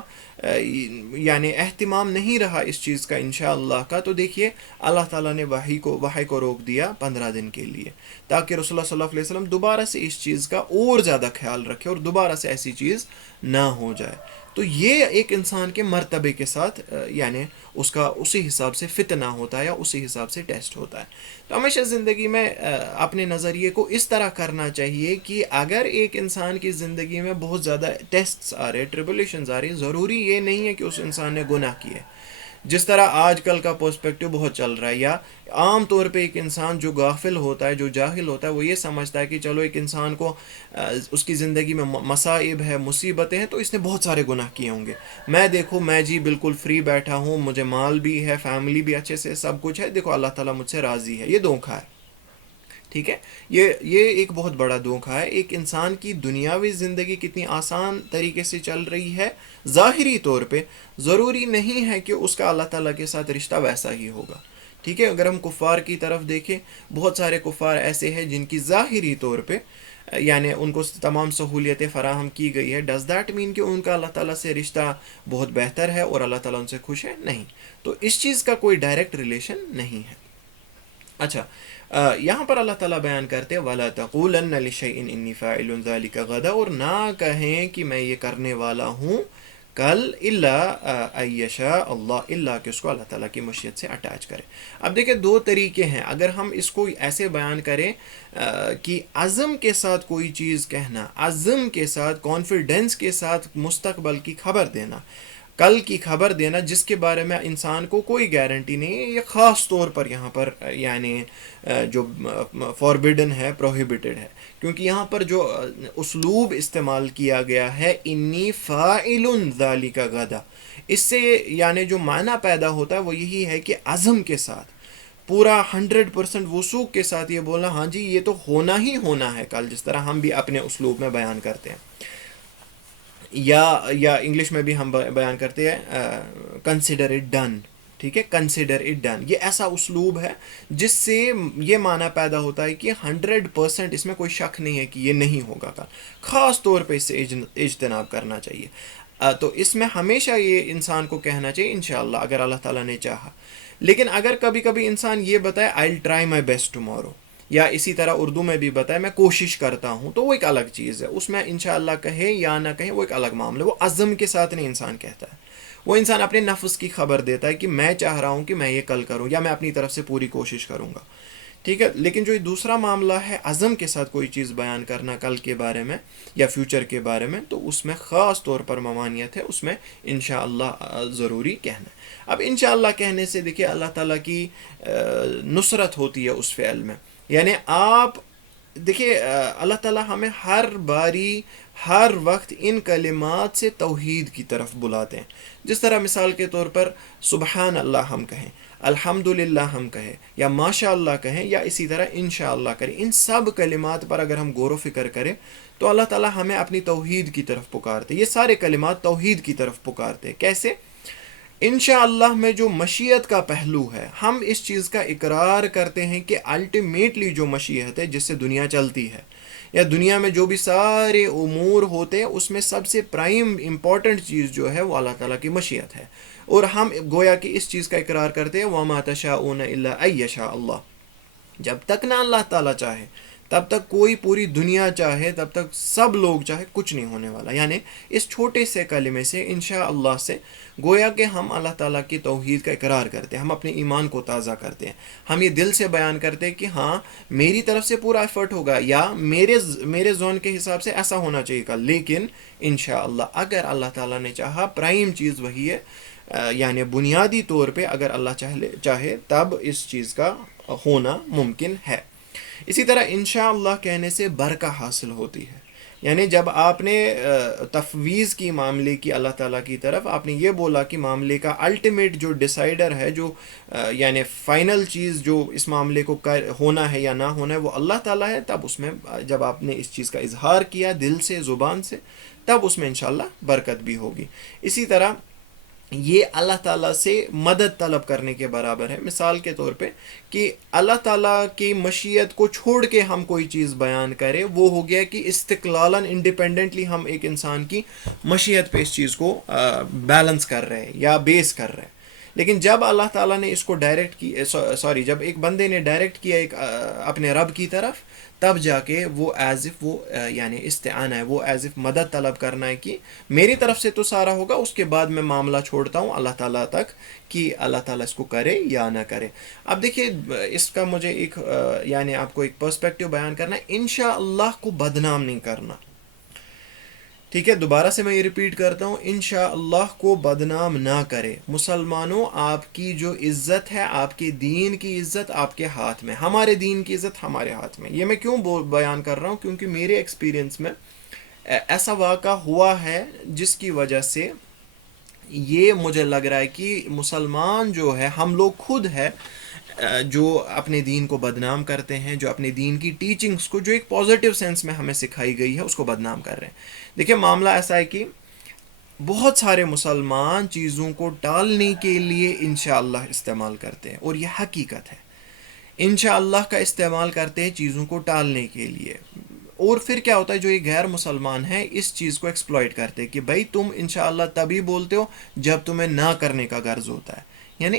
یعنی اہتمام نہیں رہا اس چیز کا انشاءاللہ کا، تو دیکھیے اللہ تعالیٰ نے وحی کو روک دیا 15 دن کے لیے، تاکہ رسول اللہ صلی اللہ علیہ وسلم دوبارہ سے اس چیز کا اور زیادہ خیال رکھے، اور دوبارہ سے ایسی چیز نہ ہو جائے. تو یہ ایک انسان کے مرتبے کے ساتھ یعنی اس کا اسی حساب سے فتنہ ہوتا ہے، یا اسی حساب سے ٹیسٹ ہوتا ہے. تو ہمیشہ زندگی میں اپنے نظریے کو اس طرح کرنا چاہیے کہ اگر ایک انسان کی زندگی میں بہت زیادہ ٹیسٹس آ رہے، ٹریبولیشنز آ رہی، ضروری یہ نہیں ہے کہ اس انسان نے گناہ کیے. جس طرح آج کل کا پرسپیکٹو بہت چل رہا ہے، یا عام طور پہ ایک انسان جو غافل ہوتا ہے، جو جاہل ہوتا ہے، وہ یہ سمجھتا ہے کہ چلو ایک انسان کو اس کی زندگی میں مصائب ہے، مصیبتیں ہیں، تو اس نے بہت سارے گناہ کیے ہوں گے. میں جی بالکل فری بیٹھا ہوں، مجھے مال بھی ہے، فیملی بھی اچھے سے سب کچھ ہے، دیکھو اللہ تعالیٰ مجھ سے راضی ہے. یہ دھوکہ ہے، ٹھیک ہے. یہ ایک بہت بڑا دھوکہ ہے. ایک انسان کی دنیاوی زندگی کتنی آسان طریقے سے چل رہی ہے ظاہری طور پہ، ضروری نہیں ہے کہ اس کا اللہ تعالیٰ کے ساتھ رشتہ ویسا ہی ہوگا. ٹھیک ہے. اگر ہم کفار کی طرف دیکھیں، بہت سارے کفار ایسے ہیں جن کی ظاہری طور پہ یعنی ان کو تمام سہولیتیں فراہم کی گئی ہے. ڈز دیٹ مین کہ ان کا اللہ تعالیٰ سے رشتہ بہت بہتر ہے اور اللہ تعالیٰ ان سے خوش ہے؟ نہیں. تو اس چیز کا کوئی ڈائریکٹ ریلیشن نہیں ہے. اچھا، یہاں پر اللہ تعالیٰ بیان کرتے وَلَا تَقُولَنَّ لِشَيْءٍ إِنِّي فَاعِلٌ ذَلِكَ غَدًا، اور نہ کہیں کہ میں یہ کرنے والا ہوں کل، الا ان یشاء اللہ، الا کہ اس کو اللہ تعالیٰ کی مشیت سے اٹیچ کرے. اب دیکھیں دو طریقے ہیں. اگر ہم اس کو ایسے بیان کریں کہ عزم کے ساتھ کوئی چیز کہنا، عزم کے ساتھ، کانفیڈنس کے ساتھ مستقبل کی خبر دینا، کل کی خبر دینا جس کے بارے میں انسان کو کوئی گارنٹی نہیں ہے، یہ خاص طور پر یہاں پر یعنی جو فوربیڈن ہے، پروہیبٹڈ ہے. کیونکہ یہاں پر جو اسلوب استعمال کیا گیا ہے انی فاعل ذالک غدا، اس سے یعنی جو معنی پیدا ہوتا ہے وہ یہی ہے کہ عزم کے ساتھ، پورا 100% وثوق کے ساتھ یہ بولنا، ہاں جی یہ تو ہونا ہی ہونا ہے کل، جس طرح ہم بھی اپنے اسلوب میں بیان کرتے ہیں، یا انگلش میں بھی ہم بیان کرتے ہیں کنسیڈر اٹ ڈن. ٹھیک ہے، کنسیڈر اٹ ڈن، یہ ایسا اسلوب ہے جس سے یہ معنی پیدا ہوتا ہے کہ 100% اس میں کوئی شک نہیں ہے کہ یہ نہیں ہوگا کل، خاص طور پہ اس سے اجتناب کرنا چاہیے. تو اس میں ہمیشہ یہ انسان کو کہنا چاہیے انشاءاللہ اگر اللہ تعالیٰ نے چاہا. لیکن اگر کبھی کبھی انسان یہ بتائے I will try my best tomorrow, یا اسی طرح اردو میں بھی بتائے میں کوشش کرتا ہوں، تو وہ ایک الگ چیز ہے. اس میں انشاءاللہ کہے یا نہ کہے وہ ایک الگ معاملہ ہے. وہ عزم کے ساتھ نہیں انسان کہتا ہے، وہ انسان اپنے نفس کی خبر دیتا ہے کہ میں چاہ رہا ہوں کہ میں یہ کل کروں، یا میں اپنی طرف سے پوری کوشش کروں گا. ٹھیک ہے. لیکن جو یہ دوسرا معاملہ ہے عزم کے ساتھ کوئی چیز بیان کرنا کل کے بارے میں یا فیوچر کے بارے میں، تو اس میں خاص طور پر ممانعت ہے، اس میں انشاءاللہ ضروری کہنا. اب انشاءاللہ کہنے سے دیکھیے اللہ تعالیٰ کی نصرت ہوتی ہے اس فعل میں. یعنی آپ دیکھیے اللہ تعالیٰ ہمیں ہر باری ہر وقت ان کلمات سے توحید کی طرف بلاتے ہیں. جس طرح مثال کے طور پر سبحان اللہ ہم کہیں، الحمد للہ ہم کہیں، یا ماشاء اللہ کہیں، یا اسی طرح انشاء اللہ کریں. ان سب کلمات پر اگر ہم غور و فکر کریں تو اللہ تعالیٰ ہمیں اپنی توحید کی طرف پکارتے. یہ سارے کلمات توحید کی طرف پکارتے. کیسے؟ انشاءاللہ میں جو مشیت کا پہلو ہے، ہم اس چیز کا اقرار کرتے ہیں کہ الٹیمیٹلی جو مشیت ہے جس سے دنیا چلتی ہے، یا دنیا میں جو بھی سارے امور ہوتے ہیں، اس میں سب سے پرائم امپورٹنٹ چیز جو ہے وہ اللہ تعالیٰ کی مشیت ہے. اور ہم گویا کہ اس چیز کا اقرار کرتے ہیں وَمَا تَشَاءُونَ إِلَّا أَن يَشَاءَ اللَّهُ. جب تک نہ اللہ تعالیٰ چاہے، تب تک کوئی پوری دنیا چاہے، تب تک سب لوگ چاہے، کچھ نہیں ہونے والا. یعنی اس چھوٹے سے کلمے سے انشاءاللہ سے گویا کہ ہم اللہ تعالیٰ کی توحید کا اقرار کرتے ہیں، ہم اپنے ایمان کو تازہ کرتے ہیں. ہم یہ دل سے بیان کرتے ہیں کہ ہاں میری طرف سے پورا ایفرٹ ہوگا، یا میرے زون کے حساب سے ایسا ہونا چاہیے گا، لیکن انشاءاللہ اگر اللہ تعالیٰ نے چاہا، پرائم چیز وہی ہے، یعنی بنیادی طور پہ اگر اللہ چاہے تب اس چیز کا ہونا ممکن ہے. اسی طرح انشاءاللہ کہنے سے برکہ حاصل ہوتی ہے. یعنی جب آپ نے تفویض کی معاملے کی اللہ تعالیٰ کی طرف، آپ نے یہ بولا کہ معاملے کا الٹیمیٹ جو ڈیسائیڈر ہے، جو یعنی فائنل چیز جو اس معاملے کو ہونا ہے یا نہ ہونا ہے وہ اللہ تعالیٰ ہے، تب اس میں جب آپ نے اس چیز کا اظہار کیا دل سے، زبان سے، تب اس میں انشاءاللہ برکت بھی ہوگی. اسی طرح یہ اللہ تعالیٰ سے مدد طلب کرنے کے برابر ہے. مثال کے طور پہ کہ اللہ تعالیٰ کی مشیت کو چھوڑ کے ہم کوئی چیز بیان کریں، وہ ہو گیا کہ استقلالاً انڈیپینڈنٹلی ہم ایک انسان کی مشیت پہ اس چیز کو بیلنس کر رہے ہیں یا بیس کر رہے ہیں. لیکن جب اللہ تعالیٰ نے اس کو ڈائریکٹ کی جب ایک بندے نے ڈائریکٹ کیا ایک اپنے رب کی طرف، تب جا کے وہ ایز اف وہ یعنی استعانہ ہے، وہ ایز اف مدد طلب کرنا ہے کہ میری طرف سے تو سارا ہوگا، اس کے بعد میں معاملہ چھوڑتا ہوں اللہ تعالیٰ تک کہ اللہ تعالیٰ اس کو کرے یا نہ کرے. اب دیکھیے اس کا مجھے ایک یعنی آپ کو ایک پرسپیکٹیو بیان کرنا ہے. انشاءاللہ کو بدنام نہیں کرنا. ٹھیک ہے، دوبارہ سے میں یہ ریپیٹ کرتا ہوں، انشاءاللہ کو بدنام نہ کرے. مسلمانوں، آپ کی جو عزت ہے، آپ کے دین کی عزت آپ کے ہاتھ میں، ہمارے دین کی عزت ہمارے ہاتھ میں. یہ میں کیوں بیان کر رہا ہوں؟ کیونکہ میرے ایکسپیرینس میں ایسا واقعہ ہوا ہے جس کی وجہ سے یہ مجھے لگ رہا ہے کہ مسلمان جو ہے، ہم لوگ خود ہے جو اپنے دین کو بدنام کرتے ہیں، جو اپنے دین کی ٹیچنگز کو جو ایک پازیٹیو سینس میں ہمیں سکھائی گئی ہے اس کو بدنام کر رہے ہیں. دیکھیں معاملہ ایسا ہے کہ بہت سارے مسلمان چیزوں کو ٹالنے کے لیے انشاءاللہ استعمال کرتے ہیں، اور یہ حقیقت ہے. انشاءاللہ کا استعمال کرتے ہیں چیزوں کو ٹالنے کے لیے. اور پھر کیا ہوتا ہے، جو یہ غیر مسلمان ہیں اس چیز کو ایکسپلائٹ کرتے ہیں کہ بھائی تم انشاءاللہ تبھی بولتے ہو جب تمہیں نہ کرنے کا غرض ہوتا ہے. یعنی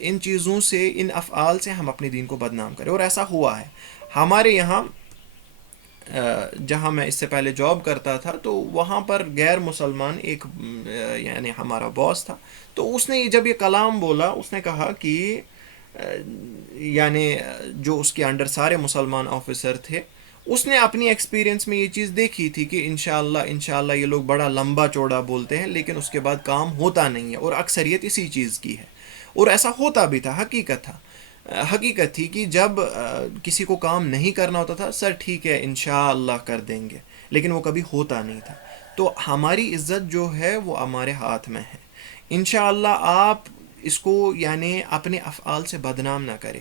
ان چیزوں سے، ان افعال سے ہم اپنے دین کو بدنام کریں. اور ایسا ہوا ہے ہمارے یہاں، جہاں میں اس سے پہلے جاب کرتا تھا، تو وہاں پر غیر مسلمان ایک یعنی ہمارا باس تھا. تو اس نے جب یہ کلام بولا، اس نے کہا کہ یعنی جو اس کے انڈر سارے مسلمان آفیسر تھے، اس نے اپنی ایکسپیرینس میں یہ چیز دیکھی تھی کہ انشاءاللہ یہ لوگ بڑا لمبا چوڑا بولتے ہیں لیکن اس کے بعد کام ہوتا نہیں ہے، اور اکثریت اسی چیز کی ہے. اور ایسا ہوتا بھی تھا، حقیقت تھی کہ جب کسی کو کام نہیں کرنا ہوتا تھا، سر ٹھیک ہے انشاءاللہ کر دیں گے، لیکن وہ کبھی ہوتا نہیں تھا. تو ہماری عزت جو ہے وہ ہمارے ہاتھ میں ہے. انشاءاللہ آپ اس کو یعنی اپنے افعال سے بدنام نہ کریں.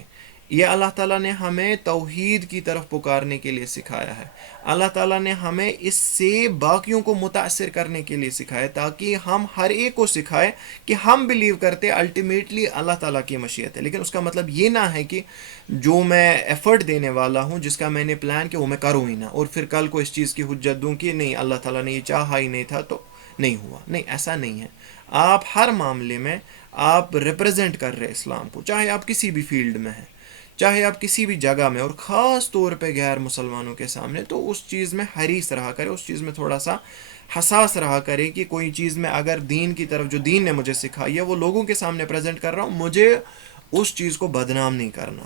یہ اللہ تعالیٰ نے ہمیں توحید کی طرف پکارنے کے لیے سکھایا ہے. اللہ تعالیٰ نے ہمیں اس سے باقیوں کو متاثر کرنے کے لیے سکھایا، تاکہ ہم ہر ایک کو سکھائے کہ ہم بلیو کرتے الٹیمیٹلی اللہ تعالیٰ کی مشیت ہے. لیکن اس کا مطلب یہ نہ ہے کہ جو میں ایفرٹ دینے والا ہوں، جس کا میں نے پلان کیا، وہ میں کروں ہی نہ، اور پھر کل کو اس چیز کی حجت دوں کہ نہیں اللہ تعالیٰ نے یہ چاہا ہی نہیں تھا تو نہیں ہوا. نہیں، ایسا نہیں ہے. آپ ہر معاملے میں آپ ریپرزینٹ کر رہے اسلام کو، چاہے آپ کسی بھی فیلڈ میں ہیں، چاہے آپ کسی بھی جگہ میں، اور خاص طور پہ غیر مسلمانوں کے سامنے، تو اس چیز میں حریص رہا کرے، اس چیز میں تھوڑا سا حساس رہا کرے کہ کوئی چیز میں اگر دین کی طرف جو دین نے مجھے سکھائی ہے وہ لوگوں کے سامنے پریزنٹ کر رہا ہوں، مجھے اس چیز کو بدنام نہیں کرنا،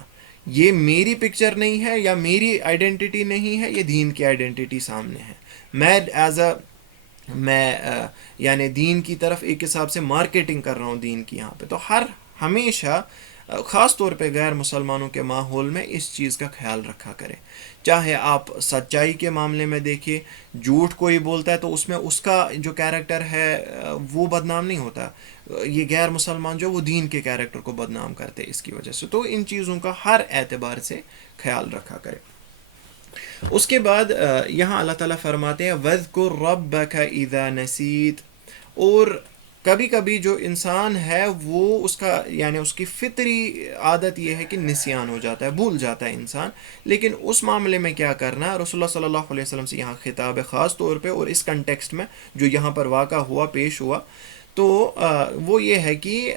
یہ میری پکچر نہیں ہے یا میری آئیڈینٹی نہیں ہے، یہ دین کی آئیڈینٹی سامنے ہے، میں ایز اے یعنی دین کی طرف ایک حساب سے مارکیٹنگ کر رہا ہوں دین کی یہاں پہ، تو ہمیشہ خاص طور پہ غیر مسلمانوں کے ماحول میں اس چیز کا خیال رکھا کرے، چاہے آپ سچائی کے معاملے میں دیکھیے، جھوٹ کوئی بولتا ہے تو اس میں اس کا جو کیریکٹر ہے وہ بدنام نہیں ہوتا، یہ غیر مسلمان جو وہ دین کے کیریکٹر کو بدنام کرتے اس کی وجہ سے، تو ان چیزوں کا ہر اعتبار سے خیال رکھا کرے۔ اس کے بعد یہاں اللہ تعالیٰ فرماتے ہیں وَاذْكُرْ رَبَّكَ إِذَا نَسِيتَ، اور کبھی کبھی جو انسان ہے وہ اس کا یعنی اس کی فطری عادت یہ ہے کہ نسیان ہو جاتا ہے، بھول جاتا ہے انسان، لیکن اس معاملے میں کیا کرنا ہے، رسول اللہ صلی اللہ علیہ وسلم سے یہاں خطاب ہے خاص طور پہ، اور اس کنٹیکسٹ میں جو یہاں پر واقع ہوا پیش ہوا، تو وہ یہ ہے کہ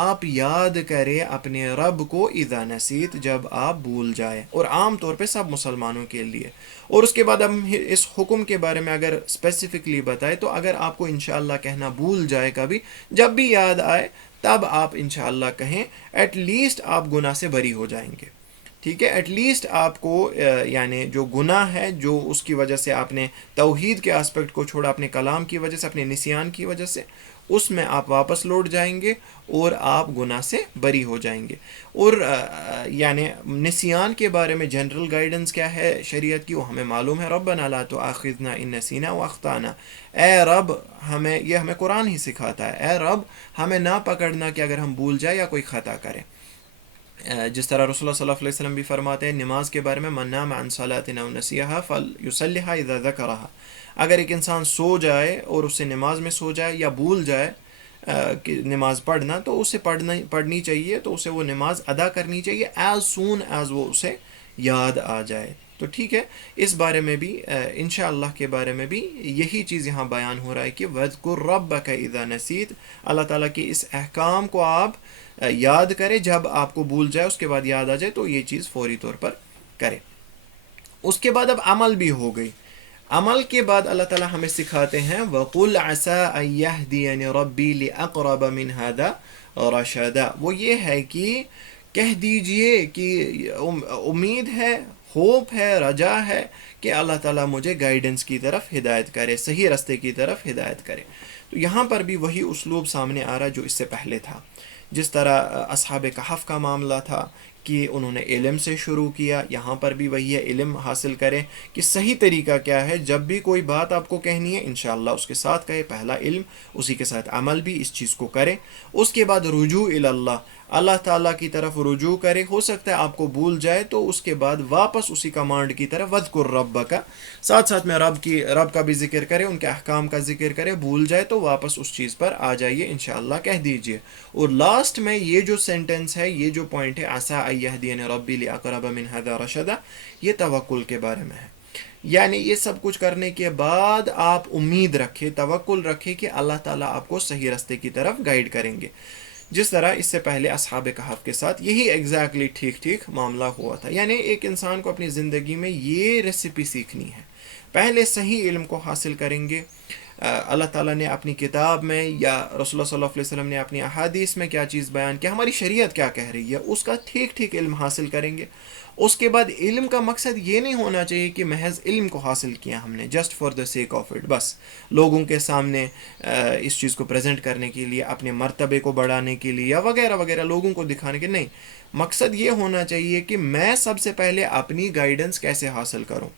آپ یاد کریں اپنے رب کو اذا نسیت، جب آپ بھول جائے، اور عام طور پہ سب مسلمانوں کے لیے۔ اور اس کے بعد ہم اس حکم کے بارے میں اگر اسپیسیفکلی بتائیں تو اگر آپ کو انشاءاللہ کہنا بھول جائے کبھی، جب بھی یاد آئے تب آپ انشاءاللہ کہیں، ایٹ لیسٹ آپ گناہ سے بری ہو جائیں گے، ٹھیک ہے، ایٹ لیسٹ آپ کو یعنی جو گناہ ہے جو اس کی وجہ سے آپ نے توحید کے آسپیکٹ کو چھوڑا، اپنے کلام کی وجہ سے، اپنے نسیان کی وجہ سے، اس میں آپ واپس لوٹ جائیں گے اور آپ گناہ سے بری ہو جائیں گے۔ اور یعنی نسیان کے بارے میں جنرل گائیڈنس کیا ہے شریعت کی، وہ ہمیں معلوم ہے، ربنا لا تؤاخذنا ان نسینا واخطانا، اے رب ہمیں، یہ ہمیں قرآن ہی سکھاتا ہے، اے رب ہمیں نہ پکڑنا کہ اگر ہم بھول جائے یا کوئی خطا کریں، جس طرح رسول اللہ صلی اللہ علیہ وسلم بھی فرماتے ہیں نماز کے بارے میں من نام عن صلاۃ او نسیہا فلیصلیھا اذا ذکرھا، اگر ایک انسان سو جائے اور اس سے نماز میں سو جائے یا بھول جائے کہ نماز پڑھنا، تو اسے پڑھنی چاہیے، تو اسے وہ نماز ادا کرنی چاہیے ایز سون ایز وہ اسے یاد آ جائے، تو ٹھیک ہے، اس بارے میں بھی انشاءاللہ کے بارے میں بھی یہی چیز یہاں بیان ہو رہا ہے کہ وَاذْكُرْ رَبَّكَ إِذَا نَسِيتَ، اللہ تعالیٰ کے اس احکام کو آپ یاد کرے، جب آپ کو بھول جائے اس کے بعد یاد آ جائے تو یہ چیز فوری طور پر کرے۔ اس کے بعد اب عمل بھی ہو گئی، عمل کے بعد اللہ تعالیٰ ہمیں سکھاتے ہیں وَقُلْ عَسَىٰ أَن يَهْدِيَنِ رَبِّي لِأَقْرَبَ مِنْ هَذَا رَشَدًا، وہ یہ ہے کہ کہہ دیجئے کہ امید ہے، ہوپ ہے، رجا ہے کہ اللہ تعالیٰ مجھے گائیڈنس کی طرف ہدایت کرے، صحیح راستے کی طرف ہدایت کرے۔ تو یہاں پر بھی وہی اسلوب سامنے آ رہا جو اس سے پہلے تھا، جس طرح اصحاب کہف کا معاملہ تھا کہ انہوں نے علم سے شروع کیا، یہاں پر بھی وہی ہے، علم حاصل کریں کہ صحیح طریقہ کیا ہے، جب بھی کوئی بات آپ کو کہنی ہے انشاءاللہ اس کے ساتھ کہے، پہلا علم، اسی کے ساتھ عمل بھی اس چیز کو کرے، اس کے بعد رجوع اللہ، اللہ تعالیٰ کی طرف رجوع کرے، ہو سکتا ہے آپ کو بھول جائے تو اس کے بعد واپس اسی کمانڈ کی طرف وَاذْكُرْ رَبَّكَ، ساتھ ساتھ میں رب کا بھی ذکر کرے، ان کے احکام کا ذکر کرے، بھول جائے تو واپس اس چیز پر آ جائیے، انشاءاللہ کہہ دیجئے۔ اور لاسٹ میں یہ جو سینٹنس ہے، یہ جو پوائنٹ ہے عَسَىٰ أَن يَهْدِيَنِ رَبِّي لِأَقْرَبَ مِنْ هَذَا رَشَدًا، یہ توکل کے بارے میں ہے، یعنی یہ سب کچھ کرنے کے بعد آپ امید رکھیں، توکل رکھیں کہ اللہ تعالیٰ آپ کو صحیح راستے کی طرف گائیڈ کریں گے، جس طرح اس سے پہلے اصحاب کہف کے ساتھ یہی ایگزیکٹلی ٹھیک معاملہ ہوا تھا۔ یعنی ایک انسان کو اپنی زندگی میں یہ ریسیپی سیکھنی ہے، پہلے صحیح علم کو حاصل کریں گے، اللہ تعالیٰ نے اپنی کتاب میں یا رسول اللہ صلی اللہ علیہ وسلم نے اپنی احادیث میں کیا چیز بیان کیا، ہماری شریعت کیا کہہ رہی ہے، اس کا ٹھیک علم حاصل کریں گے۔ اس کے بعد علم کا مقصد یہ نہیں ہونا چاہیے کہ محض علم کو حاصل کیا ہم نے just for the sake of it, بس لوگوں کے سامنے اس چیز کو پریزنٹ کرنے کے لیے، اپنے مرتبے کو بڑھانے کے لیے یا وغیرہ وغیرہ، لوگوں کو دکھانے کے، نہیں، مقصد یہ ہونا چاہیے کہ میں سب سے پہلے اپنی گائیڈنس کیسے حاصل کروں۔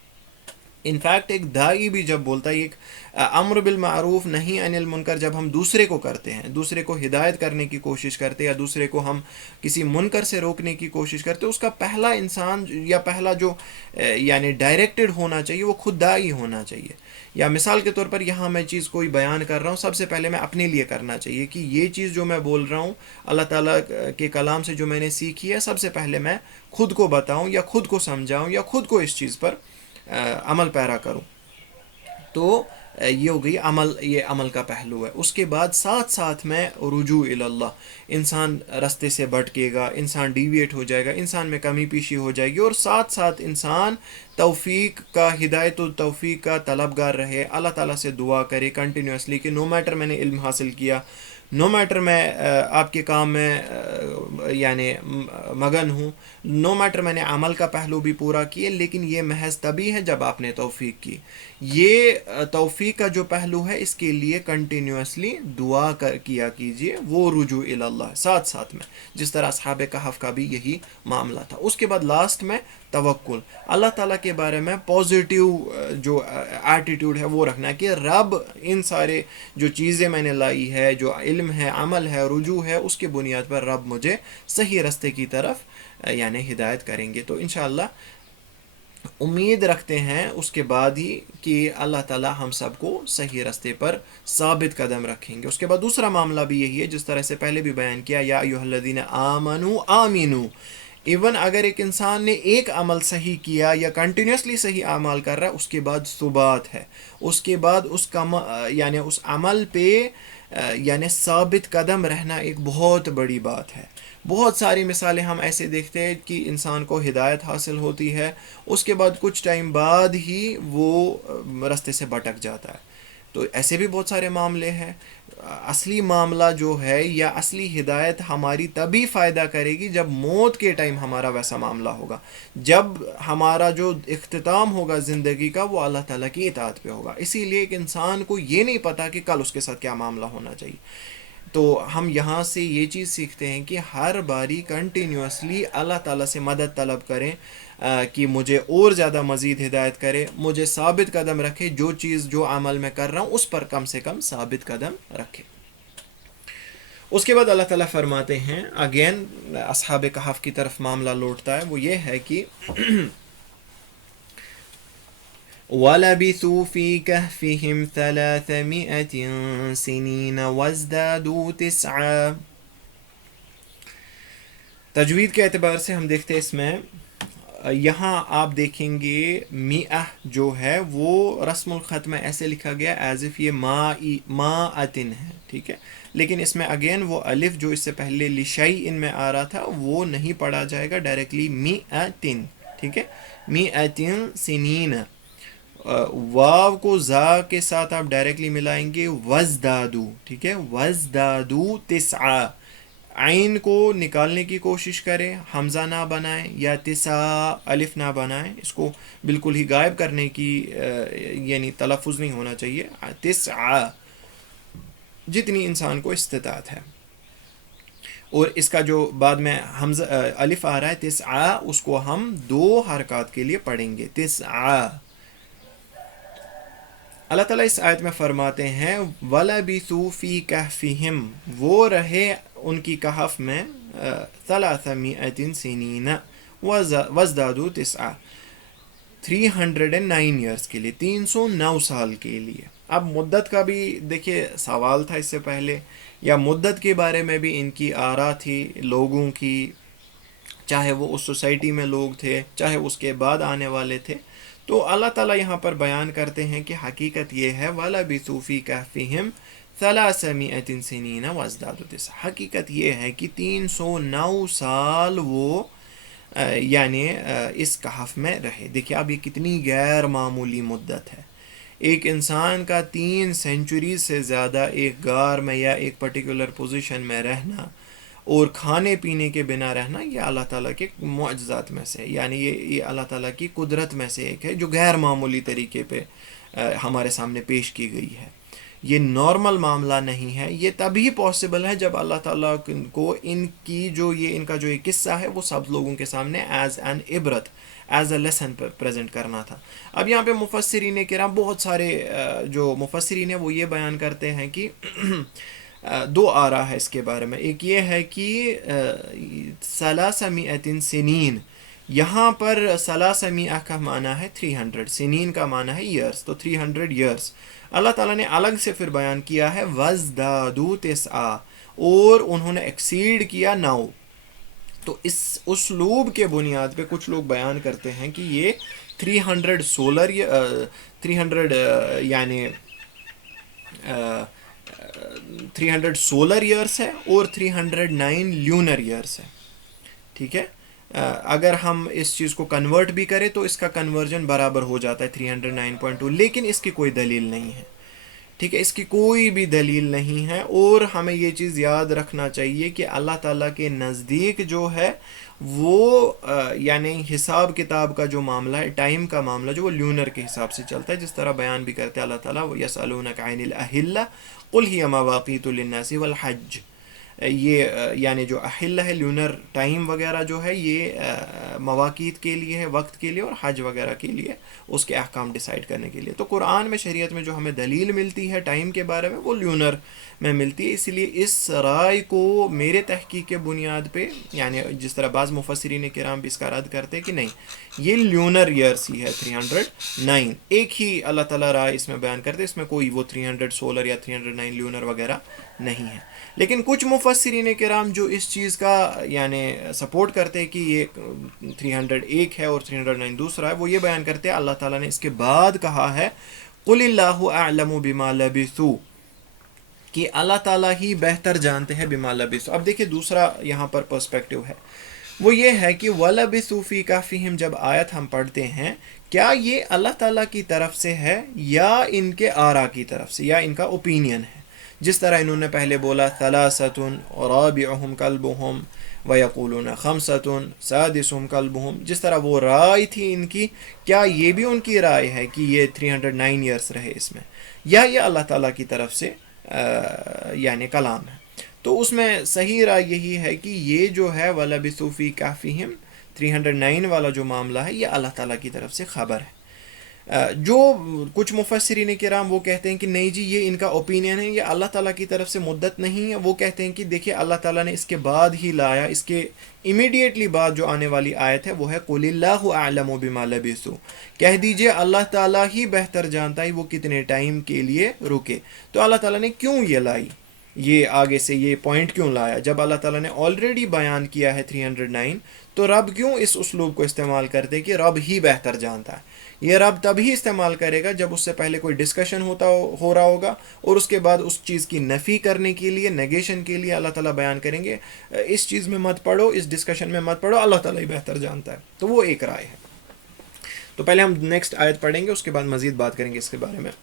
انفیکٹ ایک داعی بھی جب بولتا ہے، ایک امر بالمعروف نہی عن المنکر جب ہم دوسرے کو کرتے ہیں، دوسرے کو ہدایت کرنے کی کوشش کرتے ہیں یا دوسرے کو ہم کسی منکر سے روکنے کی کوشش کرتے ہیں، اس کا پہلا انسان یا پہلا جو یعنی ڈائریکٹڈ ہونا چاہیے وہ خود داعی ہونا چاہیے۔ یا مثال کے طور پر یہاں میں چیز کوئی بیان کر رہا ہوں، سب سے پہلے میں اپنے لیے کرنا چاہیے کہ یہ چیز جو میں بول رہا ہوں اللہ تعالیٰ کے کلام سے جو میں نے سیکھی ہے، سب سے پہلے میں خود کو بتاؤں یا خود کو سمجھاؤں یا خود کو اس چیز پر عمل پیرا کروں۔ تو یہ ہو گئی عمل، یہ عمل کا پہلو ہے. اس کے بعد ساتھ ساتھ میں رجوع اللہ، انسان رستے سے بھٹکے گا، انسان ڈیویٹ ہو جائے گا، انسان میں کمی پیشی ہو جائے گی، اور ساتھ ساتھ انسان توفیق کا، ہدایت و توفیق کا طلبگار رہے، اللہ تعالیٰ سے دعا کرے کنٹینیوسلی کہ نو میٹر میں نے علم حاصل کیا، نو میٹر میں آپ کے کام میں یعنی مگن ہوں، نو میٹر میں نے عمل کا پہلو بھی پورا کیے، لیکن یہ محض تبھی ہے جب آپ نے توفیق کی. یہ توفیق کا جو پہلو ہے اس کے لیے کنٹینیوسلی دعا کیا کیجیے، وہ رجوع اللہ ساتھ ساتھ میں، جس طرح اصحاب کہف کا بھی یہی معاملہ تھا. اس کے بعد لاسٹ میں توکل، اللہ تعالیٰ کے بارے میں پازیٹیو جو ایٹیٹیوڈ ہے وہ رکھنا ہے کہ رب ان سارے جو چیزیں میں نے لائی ہے، جو علم ہے، عمل ہے، رجوع ہے، اس کے بنیاد پر رب مجھے صحیح رستے کی طرف یعنی ہدایت کریں گے. تو انشاءاللہ امید رکھتے ہیں اس کے بعد ہی کہ اللہ تعالی ہم سب کو صحیح رستے پر ثابت قدم رکھیں گے. اس کے بعد دوسرا معاملہ بھی یہی ہے جس طرح سے پہلے بھی بیان کیا، یا ایھا الذین آمنوا آمینو، ایون اگر ایک انسان نے ایک عمل صحیح کیا یا کنٹینیوسلی صحیح اعمال کر رہا ہے، اس کے بعد ثبات ہے، اس کے بعد اس کا یعنی اس عمل پہ یعنی ثابت قدم رہنا ایک بہت بڑی بات ہے. بہت ساری مثالیں ہم ایسے دیکھتے ہیں کہ انسان کو ہدایت حاصل ہوتی ہے، اس کے بعد کچھ ٹائم بعد ہی وہ رستے سے بھٹک جاتا ہے. تو ایسے بھی بہت سارے معاملے ہیں. اصلی معاملہ جو ہے یا اصلی ہدایت ہماری تبھی فائدہ کرے گی جب موت کے ٹائم ہمارا ویسا معاملہ ہوگا، جب ہمارا جو اختتام ہوگا زندگی کا وہ اللہ تعالیٰ کی اطاعت پہ ہوگا. اسی لیے ایک انسان کو یہ نہیں پتا کہ کل اس کے ساتھ کیا معاملہ ہونا چاہیے. تو ہم یہاں سے یہ چیز سیکھتے ہیں کہ ہر باری کنٹینیوسلی اللہ تعالیٰ سے مدد طلب کریں کہ مجھے اور زیادہ مزید ہدایت کرے، مجھے ثابت قدم رکھے، جو چیز جو عمل میں کر رہا ہوں اس پر کم سے کم ثابت قدم رکھے. اس کے بعد اللہ تعالیٰ فرماتے ہیں، اگین اصحاب کہف کی طرف معاملہ لوٹتا ہے، وہ یہ ہے کہ وَلَبِثُوا فِي كَهْفِهِمْ 300 سِنِينَ وَازْدَادُوا تِسْعًا. تجوید کے اعتبار سے ہم دیکھتے ہیں اس میں یہاں آپ دیکھیں گے میہ جو ہے وہ رسم الخط میں ایسے لکھا گیا ایز اف یہ ماءتن ہے، ٹھیک ہے، لیکن اس میں اگین وہ الف جو اس سے پہلے لشیء ان میں آ رہا تھا وہ نہیں پڑھا جائے گا، ڈائریکٹلی میئتن، ٹھیک ہے، میئتن سنین. واو کو زا کے ساتھ آپ ڈائریکٹلی ملائیں گے وزدادو، ٹھیک ہے، وزدادو تسعا. عین کو نکالنے کی کوشش کریں، حمزہ نہ بنائیں یا تسا الف نہ بنائیں، اس کو بالکل ہی غائب کرنے کی یعنی تلفظ نہیں ہونا چاہیے. تسعا جتنی انسان کو استطاعت ہے. اور اس کا جو بعد میں حمزہ الف آ رہا ہے تسعا، اس کو ہم 2 حرکات کے لیے پڑھیں گے تسعا. اللہ تعالیٰ اس آیت میں فرماتے ہیں وَلَبِثُوا فِي كَهْفِهِمْ، وہ رہے ان کی کہف میں 300 سنین وَازْدَادُوا تِسْعًا، 309 ایئرس کے لیے، 309 سال کے لیے. اب مدت کا بھی دیکھیے سوال تھا اس سے پہلے، یا مدت کے بارے میں بھی ان کی آراء تھی لوگوں کی، چاہے وہ اس سوسائٹی میں لوگ تھے چاہے اس کے بعد آنے والے تھے. تو اللہ تعالیٰ یہاں پر بیان کرتے ہیں کہ حقیقت یہ ہے وَلَبِثُوا فِي كَهْفِهِمْ 300 سنین وَازْدَادُوا تِسْعًا. حقیقت یہ ہے کہ 309 سال وہ یعنی اس کہف میں رہے. دیکھیں اب یہ کتنی غیر معمولی مدت ہے. ایک انسان کا 3 سینچریز سے زیادہ ایک غار میں یا ایک پرٹیکولر پوزیشن میں رہنا اور کھانے پینے کے بنا رہنا، یہ اللہ تعالیٰ کے معجزات میں سے، یعنی یہ اللہ تعالیٰ کی قدرت میں سے ایک ہے جو غیر معمولی طریقے پہ ہمارے سامنے پیش کی گئی ہے. یہ نارمل معاملہ نہیں ہے. یہ تبھی پاسبل ہے جب اللہ تعالیٰ کو ان کا جو یہ قصہ ہے وہ سب لوگوں کے سامنے ایز این عبرت، ایز اے لیسن پریزنٹ کرنا تھا. اب یہاں پہ مفسرین کرام بہت سارے جو مفسرین ہیں وہ یہ بیان کرتے ہیں کہ 2 آراء ہے اس کے بارے میں. ایک یہ ہے کہ 300 سنین، یہاں پر 300 کا معنی ہے 300، سنین کا معنی ہے ایئرس، تو 300 ایئرس. اللہ تعالیٰ نے الگ سے پھر بیان کیا ہے وَازْدَادُوا تِسْعًا، اور انہوں نے ایکسیڈ کیا 9. تو اس اسلوب کے بنیاد پہ کچھ لوگ بیان کرتے ہیں کہ یہ 300 سولر 300 یعنی 300 سولر ایئرس ہے اور 309 لیونر ایئرس ہے. ٹھیک ہے. اگر ہم اس چیز کو کنورٹ بھی کریں تو اس کا کنورژن برابر ہو جاتا ہے 309.2، لیکن اس کی کوئی دلیل نہیں ہے. ٹھیک ہے، اس کی کوئی بھی دلیل نہیں ہے. اور ہمیں یہ چیز یاد رکھنا چاہیے کہ اللہ تعالیٰ کے نزدیک جو ہے وہ یعنی حساب کتاب کا جو معاملہ ہے، ٹائم کا معاملہ جو وہ لیونر کے حساب سے چلتا ہے، جس طرح بیان بھی کرتے ہیں اللہ تعالیٰ یسألونک عن الأہلہ قل ہی مواقیت للناس والحج. یہ یعنی جو اہلہ ہے لیونر ٹائم وغیرہ جو ہے یہ مواقیت کے لیے ہے، وقت کے لیے، اور حج وغیرہ کے لیے اس کے احکام ڈیسائیڈ کرنے کے لیے. تو قرآن میں شریعت میں جو ہمیں دلیل ملتی ہے ٹائم کے بارے میں وہ لیونر میں ملتی ہے. اس لیے اس رائے کو میرے تحقیق کے بنیاد پہ، یعنی جس طرح بعض مفسرین کرام بھی اس کا رد کرتے ہیں کہ نہیں یہ لیونر ایئرس ہی ہے 309، ایک ہی اللہ تعالیٰ رائے اس میں بیان کرتے ہیں، اس میں کوئی وہ 300 سولر یا 309 لیونر وغیرہ نہیں ہے. لیکن کچھ مفسرین کرام جو اس چیز کا یعنی سپورٹ کرتے ہیں کہ یہ 301 ہے اور 309 دوسرا ہے، وہ یہ بیان کرتے ہیں اللہ تعالیٰ نے اس کے بعد کہا ہے قل اللہ اعلم بما لبثوا، کہ اللہ تعالیٰ ہی بہتر جانتے ہیں بما لبثوا. اب دیکھیں دوسرا یہاں پر پرسپیکٹیو ہے، وہ یہ ہے کہ وَلَبِثُوا فِي كَهْفِهِمْ جب آیت ہم پڑھتے ہیں، کیا یہ اللہ تعالیٰ کی طرف سے ہے یا ان کے آرا کی طرف سے یا ان کا اوپینین ہے؟ جس طرح انہوں نے پہلے بولا ثَلَاثَةٌ رَابِعُهُمْ كَلْبُهُمْ وَيَقُولُونَ خَمْسَةٌ سَادِسُهُمْ كَلْبُهُمْ، جس طرح وہ رائے تھی ان کی، کیا یہ بھی ان کی رائے ہے کہ یہ 309 ایئرس رہے اس میں، یا یہ اللہ تعالیٰ کی طرف سے یعنی کلام ہے؟ تو اس میں صحیح رائے یہی ہے کہ یہ جو ہے وَلَبِثُوا فِي كَهْفِهِمْ 309 والا جو معاملہ ہے یہ اللہ تعالیٰ کی طرف سے خبر ہے. جو کچھ مفسرین کرام وہ کہتے ہیں کہ نہیں جی یہ ان کا اوپینین ہے، یہ اللہ تعالیٰ کی طرف سے مدت نہیں ہے. وہ کہتے ہیں کہ دیکھیں اللہ تعالیٰ نے اس کے بعد ہی لایا، اس کے امیڈیٹلی بعد جو آنے والی آیت ہے وہ ہے قُلِ اللَّهُ أَعْلَمُ بِمَا لَبِثُوا، کہہ دیجئے اللہ تعالیٰ ہی بہتر جانتا ہے وہ کتنے ٹائم کے لیے رکے. تو اللہ تعالیٰ نے کیوں یہ لائی، یہ آگے سے یہ پوائنٹ کیوں لایا جب اللہ تعالیٰ نے آلریڈی بیان کیا ہے 309؟ تو رب کیوں اس اسلوب کو استعمال کرتے کہ رب ہی بہتر جانتا ہے؟ یہ رب تبھی استعمال کرے گا جب اس سے پہلے کوئی ڈسکشن ہو رہا ہوگا، اور اس کے بعد اس چیز کی نفی کرنے کے لیے، نیگیشن کے لیے اللہ تعالیٰ بیان کریں گے اس چیز میں مت پڑھو، اس ڈسکشن میں مت پڑھو، اللہ تعالیٰ ہی بہتر جانتا ہے. تو وہ ایک رائے ہے. تو پہلے ہم نیکسٹ آیت پڑھیں گے، اس کے بعد مزید بات کریں گے اس کے بارے میں.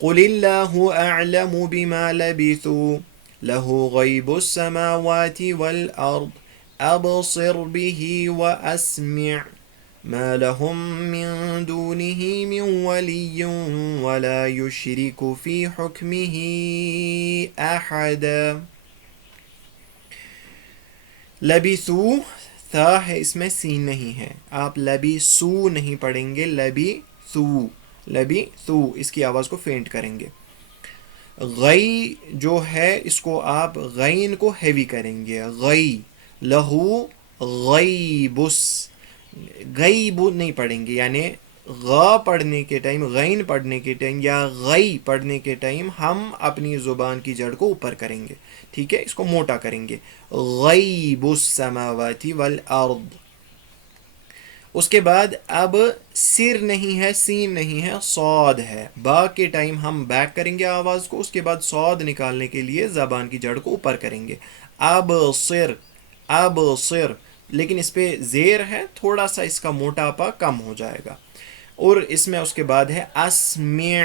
قُلِ اللَّهُ أَعْلَمُ بِمَا لَبِثُوا لَهُ غَيْبُ السَّمَاوَاتِ وَالْأَرْضِ أَبْصِرْ بِهِ وَأَسْمِعْ مَا لَهُم مِّن دُونِهِ مِن وَلِيٍّ وَلَا يُشْرِكُ فِي حُكْمِهِ أَحَدًا. لبثوا تھا ہے، اس میں سین نہیں ہے، آپ لبثو نہیں پڑھیں گے، لبثو اس کی آواز کو فینٹ کریں گے. غی جو ہے اس کو آپ غین کو ہیوی کریں گے، غی لہو غیبس، غیب نہیں پڑھیں گے. یعنی غا پڑھنے کے ٹائم، غین پڑھنے کے ٹائم یا غی پڑھنے کے ٹائم ہم اپنی زبان کی جڑ کو اوپر کریں گے. ٹھیک ہے، اس کو موٹا کریں گے، غیب السماوات والارض. اس کے بعد اب سر نہیں ہے، سین نہیں ہے، صاد ہے. با کے ٹائم ہم بیک کریں گے آواز کو، اس کے بعد صاد نکالنے کے لیے زبان کی جڑ کو اوپر کریں گے. اب سر لیکن اس پہ زیر ہے، تھوڑا سا اس کا موٹاپا کم ہو جائے گا. اور اس میں اس کے بعد ہے اسمع،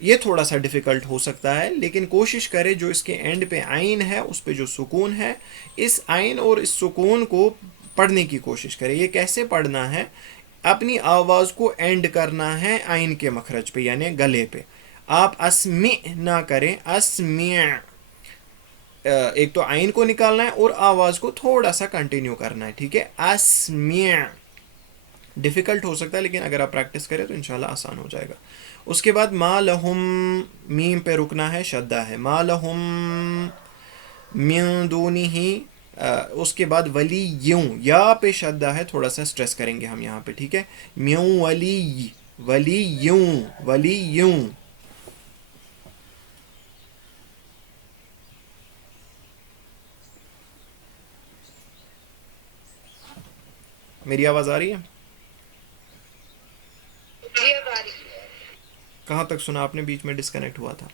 یہ تھوڑا سا ڈیفیکلٹ ہو سکتا ہے، لیکن کوشش کرے جو اس کے اینڈ پہ عین ہے اس پہ جو سکون ہے، اس عین اور اس سکون کو پڑھنے کی کوشش کرے. یہ کیسے پڑھنا ہے؟ اپنی آواز کو اینڈ کرنا ہے عین کے مخرج پہ یعنی گلے پہ. آپ اسمع نہ کریں، اسمع، ایک تو عین کو نکالنا ہے اور آواز کو تھوڑا سا کنٹینیو کرنا ہے. ٹھیک ہے، اسمع ڈیفیکلٹ ہو سکتا ہے لیکن اگر آپ پریکٹس کریں تو انشاءاللہ آسان ہو جائے گا. اس کے بعد ما لہم، میم پہ رکنا ہے، شدہ ہے، ما لہم من دونہ. اس کے بعد ولی یوں، یا پہ شدہ ہے، تھوڑا سا سٹریس کریں گے ہم یہاں پہ. ٹھیک ہے، میوں ولی، ولی یوں، ولی یوں. میری آواز آ رہی ہے؟ کہاں تک سنا آپ نے؟ بیچ میں ڈسکنیکٹ ہوا تھا.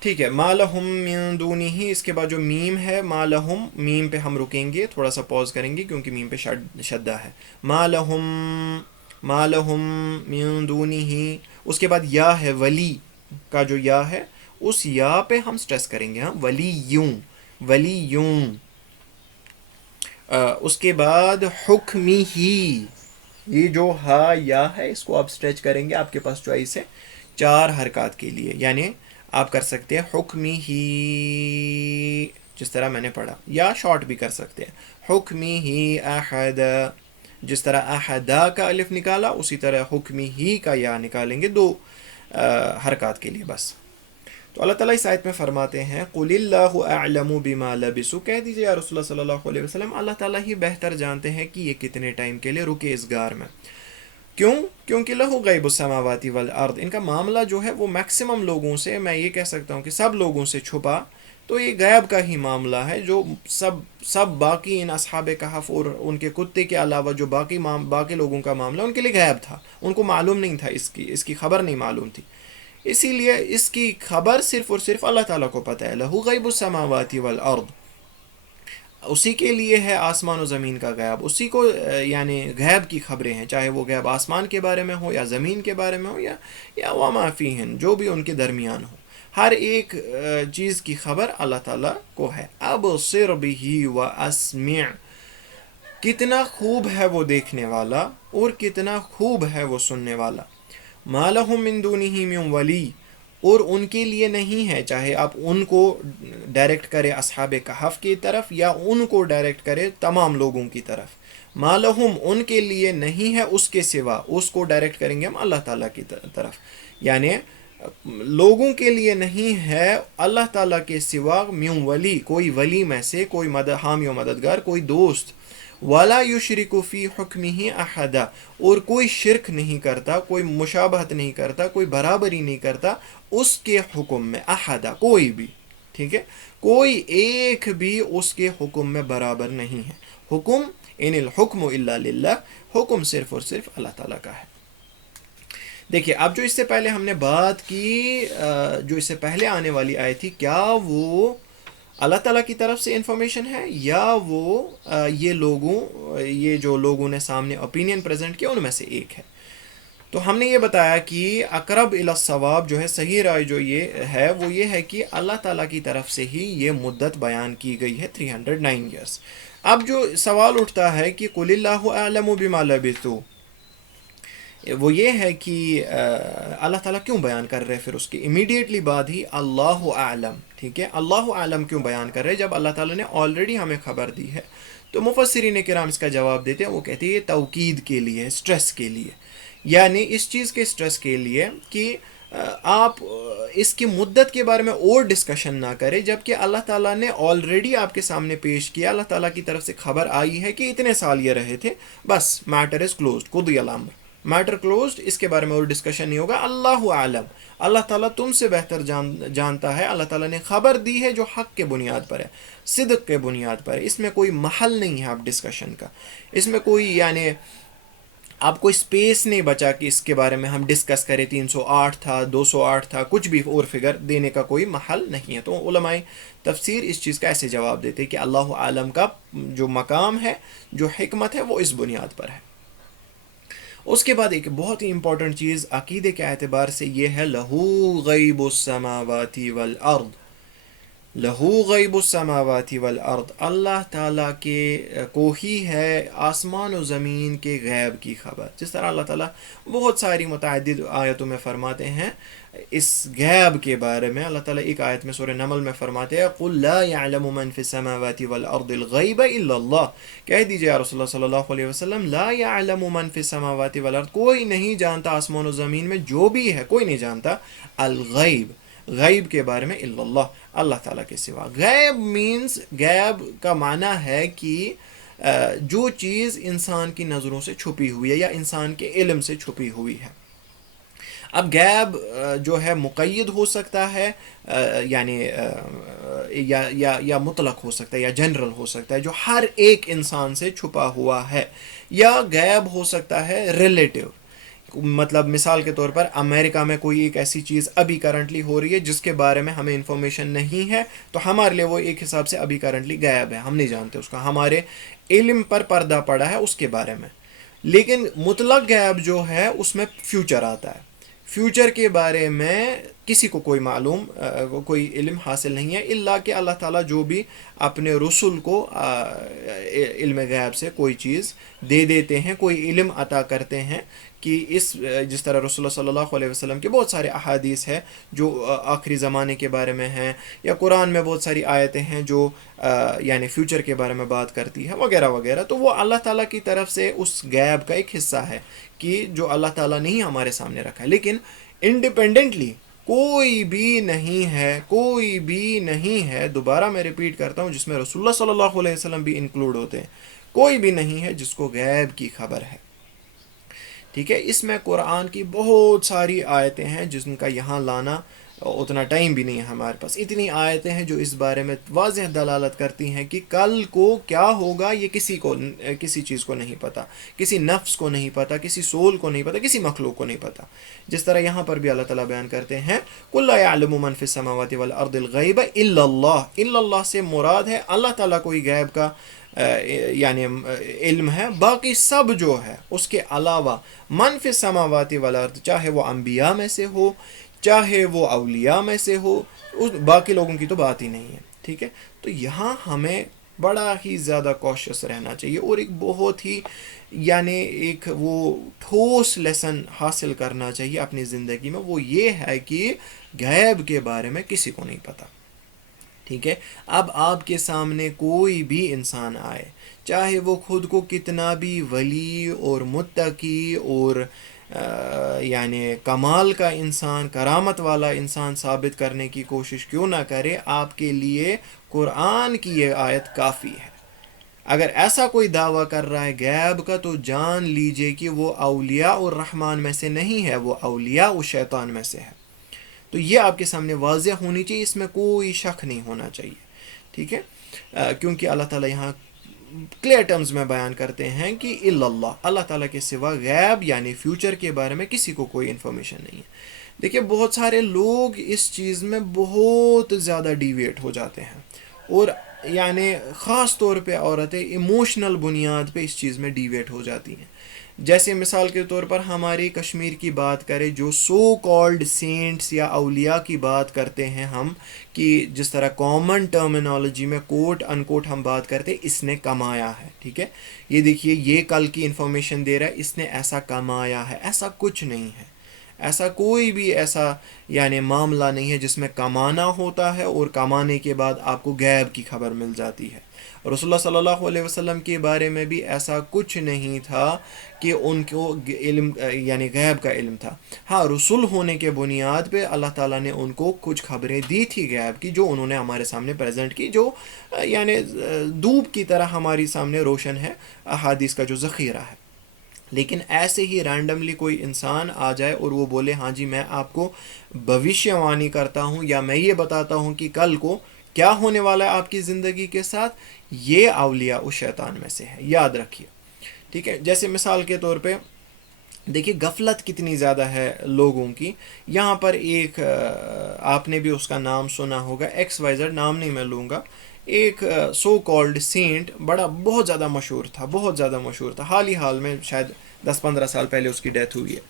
ٹھیک ہے. ما لہم من دونہ، اس کے بعد جو میم ہے ما لہم، میم پہ ہم رکیں گے، تھوڑا سا پوز کریں گے کیونکہ میم پہ شدہ ہے. ما لہم من دونہ. اس کے بعد یا ہے ولی کا جو یا ہے، اس یا پہ ہم سٹریس کریں گے. ہاں ولی یوں. اس کے بعد حکمی ہی، یہ جو ہا یا ہے اس کو آپ سٹریچ کریں گے. آپ کے پاس چوائس ہے 4 حرکات کے لیے، یعنی آپ کر سکتے ہیں حکمی ہی جس طرح میں نے پڑھا، یا شارٹ بھی کر سکتے ہیں حکمی ہی احد. جس طرح احدا کا الف نکالا اسی طرح حکمی ہی کا یا نکالیں گے 2 حرکات کے لیے بس. تو اللہ تعالیٰ اس آیت میں فرماتے ہیں قُلِ اللَّهُ أَعْلَمُ بِمَا لَبِثُوا، کہہ دیجئے یا رسول اللہ صلی اللہ علیہ وسلم، اللہ تعالیٰ ہی بہتر جانتے ہیں کہ یہ کتنے ٹائم کے لیے رکے اس غار میں. کیوں؟ کیونکہ لہو غیب السماوات والارض، ان کا معاملہ جو ہے وہ میکسیمم لوگوں سے، میں یہ کہہ سکتا ہوں کہ سب لوگوں سے چھپا. تو یہ غیب کا ہی معاملہ ہے، جو سب باقی ان اصحاب کہف اور ان کے کتے کے علاوہ جو باقی لوگوں کا معاملہ ان کے لیے غیب تھا، ان کو معلوم نہیں تھا، اس کی خبر نہیں معلوم تھی. اسی لیے اس کی خبر صرف اور صرف اللہ تعالیٰ کو پتہ ہے. لہو غیب السماوات والارض، اسی کے لیے ہے آسمان و زمین کا غیب، اسی کو یعنی غیب کی خبریں ہیں، چاہے وہ غیب آسمان کے بارے میں ہو یا زمین کے بارے میں ہو یا وما فیہن، جو بھی ان کے درمیان ہو. ہر ایک چیز کی خبر اللہ تعالیٰ کو ہے. ابصر بہ واسمع، کتنا خوب ہے وہ دیکھنے والا اور کتنا خوب ہے وہ سننے والا. ما لہم من دونہ من ولی، اور ان کے لیے نہیں ہے، چاہے آپ ان کو ڈائریکٹ کرے اصحاب کہف کی طرف یا ان کو ڈائریکٹ کرے تمام لوگوں کی طرف. ما لہم، ان کے لیے نہیں ہے اس کے سوا، اس کو ڈائریکٹ کریں گے ہم اللہ تعالیٰ کی طرف، یعنی لوگوں کے لیے نہیں ہے اللہ تعالیٰ کے سوا من ولی، کوئی ولی میں سے کوئی حامی و مددگار، کوئی دوست. ولا یشرک فی حکمہ احدا، اور کوئی شرک نہیں کرتا، کوئی مشابہت نہیں کرتا، کوئی برابری نہیں کرتا اس کے حکم میں. احدا، کوئی بھی، ٹھیک ہے، کوئی ایک بھی اس کے حکم میں برابر نہیں ہے. حکم ان الحکم الا للہ، حکم صرف اور صرف اللہ تعالیٰ کا ہے. دیکھیے اب جو اس سے پہلے ہم نے بات کی، جو اس سے پہلے آنے والی آیت تھی، کیا وہ اللہ تعالیٰ کی طرف سے انفارمیشن ہے یا وہ یہ جو لوگوں نے سامنے اوپینین پریزنٹ کیا ان میں سے ایک ہے؟ تو ہم نے یہ بتایا کہ اقرب الی الصواب جو ہے، صحیح رائے جو یہ ہے کہ اللہ تعالیٰ کی طرف سے ہی یہ مدت بیان کی گئی ہے 309 ایئرس. اب جو سوال اٹھتا ہے کہ قُلِ اللَّهُ أَعْلَمُ بِمَا لَبِثُوا، وہ یہ ہے کہ اللہ تعالیٰ کیوں بیان کر رہے پھر اس کے امیڈیٹلی بعد ہی اللہ اعلم، ٹھیک ہے، اللہ اعلم کیوں بیان کر رہے جب اللہ تعالیٰ نے آلریڈی ہمیں خبر دی ہے؟ تو مفسرین کرام اس کا جواب دیتے ہیں، وہ کہتے ہیں یہ توکید کے لیے، سٹریس کے لیے، یعنی اس چیز کے سٹریس کے لیے کہ آپ اس کی مدت کے بارے میں اور ڈسکشن نہ کریں، جبکہ اللہ تعالیٰ نے آلریڈی آپ کے سامنے پیش کیا، اللہ تعالیٰ کی طرف سے خبر آئی ہے کہ اتنے سال یہ رہے تھے، بس میٹر از کلوزڈ، قضی الامر، میٹر کلوزڈ، اس کے بارے میں اور ڈسکشن نہیں ہوگا. اللہ عالم، اللہ تعالیٰ تم سے بہتر جانتا ہے. اللہ تعالیٰ نے خبر دی ہے جو حق کے بنیاد پر ہے، صدق کے بنیاد پر ہے، اس میں کوئی محل نہیں ہے آپ ڈسکشن کا، اس میں کوئی یعنی آپ کوئی سپیس نہیں بچا کہ اس کے بارے میں ہم ڈسکس کریں 308 تھا 208 تھا، کچھ بھی اور فگر دینے کا کوئی محل نہیں ہے. تو علماء تفسیر اس چیز کا ایسے جواب دیتے کہ اللہ عالم کا جو مقام ہے، جو حکمت ہے، وہ اس بنیاد پر ہے. اس کے بعد ایک بہت ہی امپورٹنٹ چیز عقیدے کے اعتبار سے یہ ہے لہو غیب السماوات والارض. لہو غیب السماوات والارض، اللہ تعالیٰ کے کو ہی ہے آسمان و زمین کے غیب کی خبر. جس طرح اللہ تعالیٰ بہت ساری متعدد آیتوں میں فرماتے ہیں اس غیب کے بارے میں. اللہ تعالیٰ ایک آیت میں سورہ نمل میں فرماتے ہیں قُلْ لَا يَعْلَمُ مَنْ فِي السَّمَاوَاتِ وَالْأَرْضِ الْغَيْبَ إِلَّا اللَّهُ، کہہ دیجئے یا رسول اللہ صلی اللہ علیہ وسلم لا يَعْلَمُ مَنْ فِي السَّمَاوَاتِ وَالْأَرْضِ، کوئی نہیں جانتا آسمان و زمین میں جو بھی ہے، کوئی نہیں جانتا الغیب، غیب کے بارے میں، الا اللہ، اللہ تعالیٰ کے سوا. غیب مینز، غیب کا معنی ہے کہ جو چیز انسان کی نظروں سے چھپی ہوئی ہے یا انسان کے علم سے چھپی ہوئی ہے. اب غیب جو ہے مقید ہو سکتا ہے، یعنی یا مطلق ہو سکتا ہے یا جنرل ہو سکتا ہے جو ہر ایک انسان سے چھپا ہوا ہے، یا غیب ہو سکتا ہے ریلیٹیو، مطلب مثال کے طور پر امریکہ میں کوئی ایک ایسی چیز ابھی کرنٹلی ہو رہی ہے جس کے بارے میں ہمیں انفارمیشن نہیں ہے، تو ہمارے لیے وہ ایک حساب سے ابھی کرنٹلی غائب ہے، ہم نہیں جانتے اس کا، ہمارے علم پر پردہ پڑا ہے اس کے بارے میں۔ لیکن مطلق غیب جو ہے اس میں فیوچر آتا ہے، فیوچر کے بارے میں کسی کو کوئی معلوم کوئی علم حاصل نہیں ہے، الا کہ اللہ تعالیٰ جو بھی اپنے رسول کو علم غیب سے کوئی چیز دے دیتے ہیں، کوئی علم عطا کرتے ہیں کہ جس طرح رسول اللہ صلی اللہ علیہ وسلم کے بہت سارے احادیث ہیں جو آخری زمانے کے بارے میں ہیں، یا قرآن میں بہت ساری آیتیں ہیں جو یعنی فیوچر کے بارے میں بات کرتی ہے وغیرہ وغیرہ، تو وہ اللہ تعالیٰ کی طرف سے اس غیب کا ایک حصہ ہے کہ جو اللہ تعالیٰ نے ہی ہمارے سامنے رکھا ہے۔ لیکن انڈیپینڈنٹلی کوئی بھی نہیں ہے، کوئی بھی نہیں ہے، دوبارہ میں ریپیٹ کرتا ہوں، جس میں رسول اللہ صلی اللہ علیہ وسلم بھی انکلوڈ ہوتے ہیں، کوئی بھی نہیں ہے جس کو غیب کی خبر ہے۔ ٹھیک ہے، اس میں قرآن کی بہت ساری آیتیں ہیں جن کا یہاں لانا اتنا ٹائم بھی نہیں ہے ہمارے پاس، اتنی آیتیں ہیں جو اس بارے میں واضح دلالت کرتی ہیں کہ کل کو کیا ہوگا یہ کسی چیز کو نہیں پتہ، کسی نفس کو نہیں پتہ، کسی سول کو نہیں پتہ، کسی مخلوق کو نہیں پتہ۔ جس طرح یہاں پر بھی اللہ تعالیٰ بیان کرتے ہیں قُل لَا يَعْلَمُ مَن فِي السَّمَاوَاتِ وَالْأَرْضِ الْغَيْبَ إِلَّا اللَّهُ، الا اللہ سے مراد ہے اللہ تعالیٰ کوئی غیب کا یعنی علم ہے، باقی سب جو ہے اس کے علاوہ من فی السماوات والارض، چاہے وہ انبیاء میں سے ہو، چاہے وہ اولیاء میں سے ہو، باقی لوگوں کی تو بات ہی نہیں ہے۔ ٹھیک ہے، تو یہاں ہمیں بڑا ہی زیادہ کوشش رہنا چاہیے، اور ایک بہت ہی یعنی ایک وہ ٹھوس لیسن حاصل کرنا چاہیے اپنی زندگی میں، وہ یہ ہے کہ غیب کے بارے میں کسی کو نہیں پتہ۔ ٹھیک ہے، اب آپ کے سامنے کوئی بھی انسان آئے، چاہے وہ خود کو کتنا بھی ولی اور متقی اور یعنی کمال کا انسان، کرامت والا انسان ثابت کرنے کی کوشش کیوں نہ کرے، آپ کے لیے قرآن کی یہ آیت کافی ہے۔ اگر ایسا کوئی دعویٰ کر رہا ہے غیب کا، تو جان لیجئے کہ وہ اولیاء الرحمن میں سے نہیں ہے، وہ اولیاء الشیطان میں سے ہے۔ تو یہ آپ کے سامنے واضح ہونی چاہیے، اس میں کوئی شک نہیں ہونا چاہیے۔ ٹھیک ہے، کیونکہ اللہ تعالیٰ یہاں کلیئر ٹرمز میں بیان کرتے ہیں کہ الا اللہ، اللہ تعالیٰ کے سوا غیب یعنی فیوچر کے بارے میں کسی کو کوئی انفارمیشن نہیں ہے۔ دیکھیے بہت سارے لوگ اس چیز میں بہت زیادہ ڈیویٹ ہو جاتے ہیں، اور یعنی خاص طور پہ عورتیں ایموشنل بنیاد پہ اس چیز میں ڈیویٹ ہو جاتی ہیں۔ جیسے مثال کے طور پر ہماری کشمیر کی بات کریں، جو سو کالڈ سینٹس یا اولیاء کی بات کرتے ہیں ہم، کہ جس طرح کامن ٹرمینالوجی میں کوٹ ان کوٹ ہم بات کرتے ہیں اس نے کمایا ہے۔ ٹھیک ہے، یہ دیکھیے یہ کل کی انفارمیشن دے رہا ہے، اس نے ایسا کمایا ہے، ایسا کچھ نہیں ہے، ایسا کوئی بھی ایسا یعنی معاملہ نہیں ہے جس میں کمانا ہوتا ہے اور کمانے کے بعد آپ کو غیب کی خبر مل جاتی ہے۔ رسول اللہ صلی اللہ علیہ وسلم کے بارے میں بھی ایسا کچھ نہیں تھا کہ ان کو علم یعنی غیب کا علم تھا۔ ہاں، رسول ہونے کے بنیاد پہ اللہ تعالیٰ نے ان کو کچھ خبریں دی تھی غیب کی، جو انہوں نے ہمارے سامنے پریزنٹ کی، جو یعنی دھوپ کی طرح ہماری سامنے روشن ہے، احادیث کا جو ذخیرہ ہے۔ لیکن ایسے ہی رینڈملی کوئی انسان آ جائے اور وہ بولے ہاں جی میں آپ کو بھوشیہ وانی کرتا ہوں، یا میں یہ بتاتا ہوں کہ کل کو کیا ہونے والا ہے آپ کی زندگی کے ساتھ، یہ اولیاء اس شیطان میں سے ہے، یاد رکھیے۔ ٹھیک ہے، جیسے مثال کے طور پہ دیکھیے غفلت کتنی زیادہ ہے لوگوں کی۔ یہاں پر ایک آپ نے بھی اس کا نام سنا ہوگا، ایکس وائی زیڈ، نام نہیں میں لوں گا، ایک سو کالڈ سینٹ، بہت زیادہ مشہور تھا، بہت زیادہ مشہور تھا، حال ہی حال میں شاید 10-15 سال پہلے اس کی ڈیتھ ہوئی ہے۔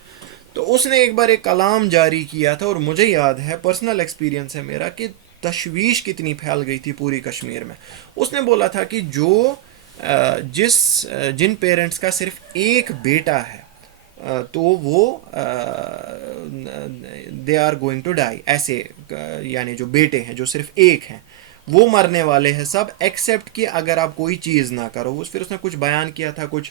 تو اس نے ایک بار ایک کلام جاری کیا تھا، اور مجھے یاد ہے، پرسنل ایکسپیرینس ہے میرا، کہ تشویش کتنی پھیل گئی تھی پوری کشمیر میں۔ اس نے بولا تھا کہ جن پیرنٹس کا صرف ایک بیٹا ہے تو وہ they are going to die, ایسے یعنی جو بیٹے ہیں جو صرف ایک ہیں وہ مرنے والے ہیں سب، ایکسیپٹ کہ اگر آپ کوئی چیز نہ کرو۔ پھر اس نے کچھ بیان کیا تھا، کچھ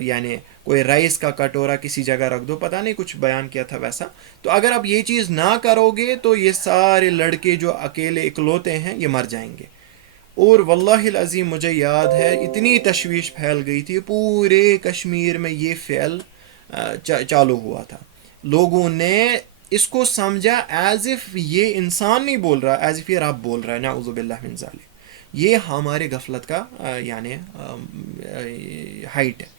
یعنی کوئی رائس کا کٹورا کسی جگہ رکھ دو، پتہ نہیں کچھ بیان کیا تھا ویسا، تو اگر آپ یہ چیز نہ کرو گے تو یہ سارے لڑکے جو اکیلے اکلوتے ہیں یہ مر جائیں گے۔ اور واللہ العظیم مجھے یاد ہے اتنی تشویش پھیل گئی تھی، پورے کشمیر میں یہ فعل چالو ہوا تھا۔ لوگوں نے اس کو سمجھا ایز اف یہ انسان نہیں بول رہا، ایز اف یہ رب بول رہا ہے، نعوذ باللہ من ذالک. یہ ہمارے غفلت کا یعنی ہائٹ ہے.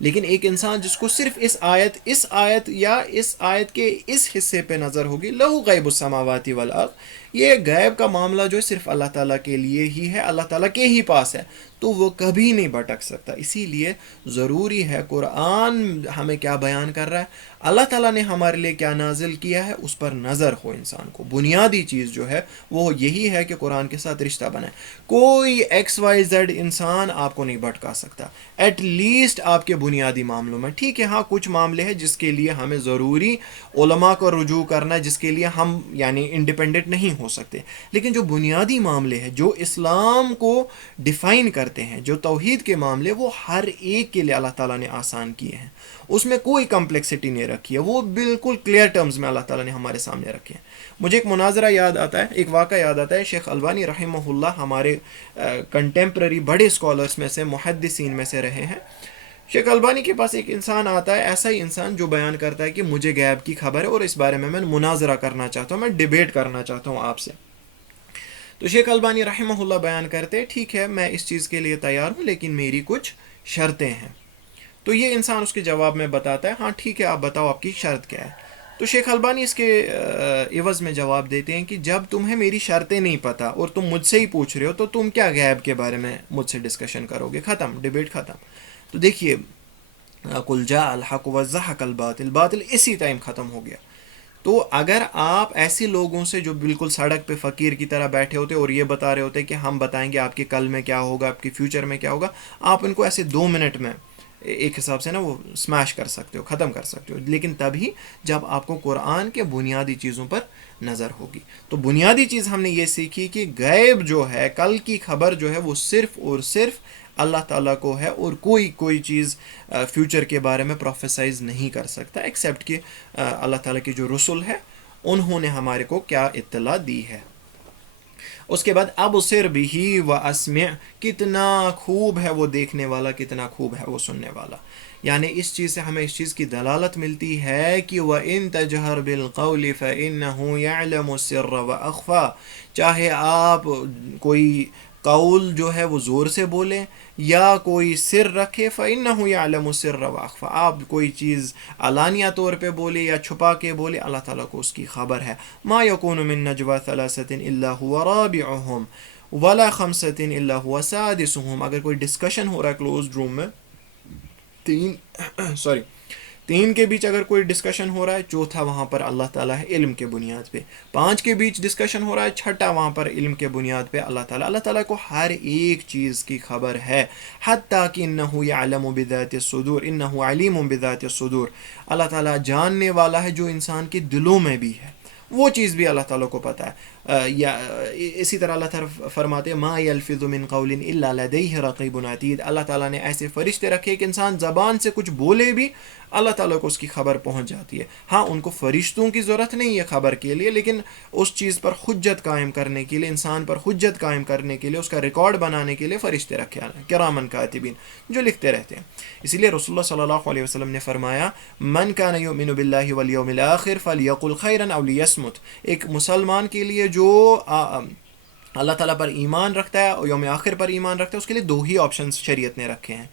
لیکن ایک انسان جس کو صرف اس آیت یا اس آیت کے اس حصے پہ نظر ہوگی، لہو غیب السماوات والارض، یہ غیب کا معاملہ جو ہے صرف اللہ تعالیٰ کے لیے ہی ہے، اللہ تعالیٰ کے ہی پاس ہے، تو وہ کبھی نہیں بھٹک سکتا. اسی لیے ضروری ہے قرآن ہمیں کیا بیان کر رہا ہے، اللہ تعالیٰ نے ہمارے لیے کیا نازل کیا ہے، اس پر نظر ہو انسان کو. بنیادی چیز جو ہے وہ یہی ہے کہ قرآن کے ساتھ رشتہ بنائے. کوئی ایکس وائی زیڈ انسان آپ کو نہیں بھٹکا سکتا، ایٹ لیسٹ آپ کے بنیادی معاملوں میں. ٹھیک ہے، ہاں کچھ معاملے ہیں جس کے لیے ہمیں ضروری علماء کو رجوع کرنا ہے، جس کے لیے ہم یعنی انڈیپینڈنٹ نہیں ہو سکتے. لیکن جو بنیادی معاملے ہیں جو اسلام کو ڈیفائن کرتے ہیں، جو توحید کے معاملے، وہ ہر ایک کے لیے اللہ تعالیٰ نے آسان کیے ہیں. اس میں کوئی کمپلیکسٹی نہیں رکھی ہے، وہ بالکل کلیئر ٹرمز میں اللہ تعالیٰ نے ہمارے سامنے رکھے ہیں. مجھے ایک مناظرہ یاد آتا ہے، ایک واقعہ یاد آتا ہے. شیخ البانی رحمہ اللہ ہمارے کنٹمپرری بڑے اسکالرس میں سے، محدثین میں سے رہے ہیں. شیخ البانی کے پاس ایک انسان آتا ہے، ایسا ہی انسان جو بیان کرتا ہے کہ مجھے غیب کی خبر ہے اور اس بارے میں مناظرہ کرنا چاہتا ہوں، میں ڈیبیٹ کرنا چاہتا ہوں آپ سے. تو شیخ البانی رحمہ اللہ بیان کرتے، ٹھیک ہے میں اس چیز کے لیے تیار ہوں لیکن میری کچھ شرطیں ہیں. تو یہ انسان اس کے جواب میں بتاتا ہے، ہاں ٹھیک ہے آپ بتاؤ آپ کی شرط کیا ہے. تو شیخ البانی اس کے عوض میں جواب دیتے ہیں کہ جب تمہیں میری شرطیں نہیں پتہ اور تم مجھ سے ہی پوچھ رہے ہو تو تم کیا غیب کے بارے میں مجھ سے ڈسکشن کرو گے، ختم، ڈیبیٹ ختم. تو دیکھیے، قل جاء الحق وزحق الباطل، باطل اسی ٹائم ختم ہو گیا. تو اگر آپ ایسے لوگوں سے جو بالکل سڑک پہ فقیر کی طرح بیٹھے ہوتے اور یہ بتا رہے ہوتے کہ ہم بتائیں گے آپ کے کل میں کیا ہوگا، آپ کے فیوچر میں کیا ہوگا، آپ ان کو ایسے 2 منٹ میں ایک حساب سے نا وہ سمیش کر سکتے ہو، ختم کر سکتے ہو. لیکن تبھی جب آپ کو قرآن کے بنیادی چیزوں پر نظر ہوگی. تو بنیادی چیز ہم نے یہ سیکھی کہ غیب جو ہے، کل کی خبر جو ہے، وہ صرف اور صرف اللہ تعالیٰ کو ہے، اور کوئی چیز فیوچر کے بارے میں پروفیسائز نہیں کر سکتا ایکسیپٹ کہ اللہ تعالیٰ کے جو رسول ہے انہوں نے ہمارے کو کیا اطلاع دی ہے. اس کے بعد ابصر بھی و اسمع، کتنا خوب ہے وہ دیکھنے والا، کتنا خوب ہے وہ سننے والا. یعنی اس چیز سے ہمیں اس چیز کی دلالت ملتی ہے کہ وَإِن تَجْهَرْ بِالْقَوْلِ فَإِنَّهُ يَعْلَمُ السِّرَّ وَأَخْفَى، چاہے آپ کوئی قول جو ہے وہ زور سے بولیں یا کوئی سر رکھے، فَإِنَّهُ يَعْلَمُ السِّرَّ وَأَخْفَى، آپ کوئی چیز علانیہ طور پہ بولے یا چھپا کے بولے، اللہ تعالیٰ کو اس کی خبر ہے. ما يكون من نجوى ثلاثة الا هو رابعهم ولا خمسة الا هو سادسهم. اگر کوئی ڈسکشن ہو رہا ہے کلوزڈ روم میں، تین کے بیچ اگر کوئی ڈسکشن ہو رہا ہے، چوتھا وہاں پر اللہ تعالیٰ ہے علم کے بنیاد پہ. 5 کے بیچ ڈسکشن ہو رہا ہے، چھٹا وہاں پر علم کے بنیاد پہ اللہ تعالیٰ کو ہر ایک چیز کی خبر ہے. حتیٰ کہ انہ یعلم بذات الصدور، انہ علیم بذات الصدور، اللہ تعالیٰ جاننے والا ہے جو انسان کے دلوں میں بھی ہے، وہ چیز بھی اللہ تعالیٰ کو پتہ ہے. یا اسی طرح اللہ تعالیٰ فرماتے ہیں ما یلفظ من قول الا لدیہ رقیب عتید، اللہ تعالیٰ نے ایسے فرشتے رکھے کہ انسان زبان سے کچھ بولے بھی اللہ تعالیٰ کو اس کی خبر پہنچ جاتی ہے. ہاں ان کو فرشتوں کی ضرورت نہیں ہے خبر کے لیے، لیکن اس چیز پر حجت قائم کرنے کے لیے، انسان پر حجت قائم کرنے کے لیے، اس کا ریکارڈ بنانے کے لیے فرشتے رکھے ہیں کرامن کاتبین جو لکھتے رہتے ہیں. اسی لیے رسول اللہ صلی اللہ علیہ وسلم نے فرمایا من کان یؤمن باللہ والیوم الآخر فلیقل خیرا او لیصمت، ایک مسلمان کے لیے جو اللہ تعالیٰ پر ایمان رکھتا ہے اور یوم آخر پر ایمان رکھتا ہے، اس کے لیے 2 ہی آپشنز شریعت نے رکھے ہیں.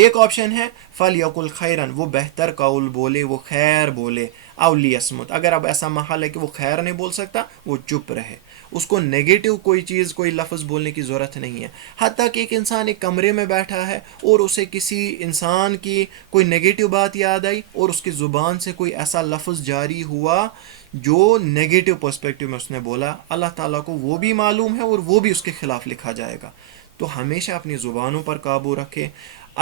ایک آپشن ہے فَلْيَقُلْ خَيْرًا، وہ بہتر قول بولے، وہ خیر بولے، اَوْ لِيَصْمُتْ، اگر اب ایسا محل ہے کہ وہ خیر نہیں بول سکتا، وہ چپ رہے، اس کو نیگیٹو کوئی چیز، کوئی لفظ بولنے کی ضرورت نہیں ہے. حتیٰ کہ ایک انسان ایک کمرے میں بیٹھا ہے اور اسے کسی انسان کی کوئی نیگیٹو بات یاد آئی اور اس کی زبان سے کوئی ایسا لفظ جاری ہوا جو نیگیٹو پرسپیکٹو میں اس نے بولا، اللہ تعالیٰ کو وہ بھی معلوم ہے اور وہ بھی اس کے خلاف لکھا جائے گا. تو ہمیشہ اپنی زبانوں پر قابو رکھے.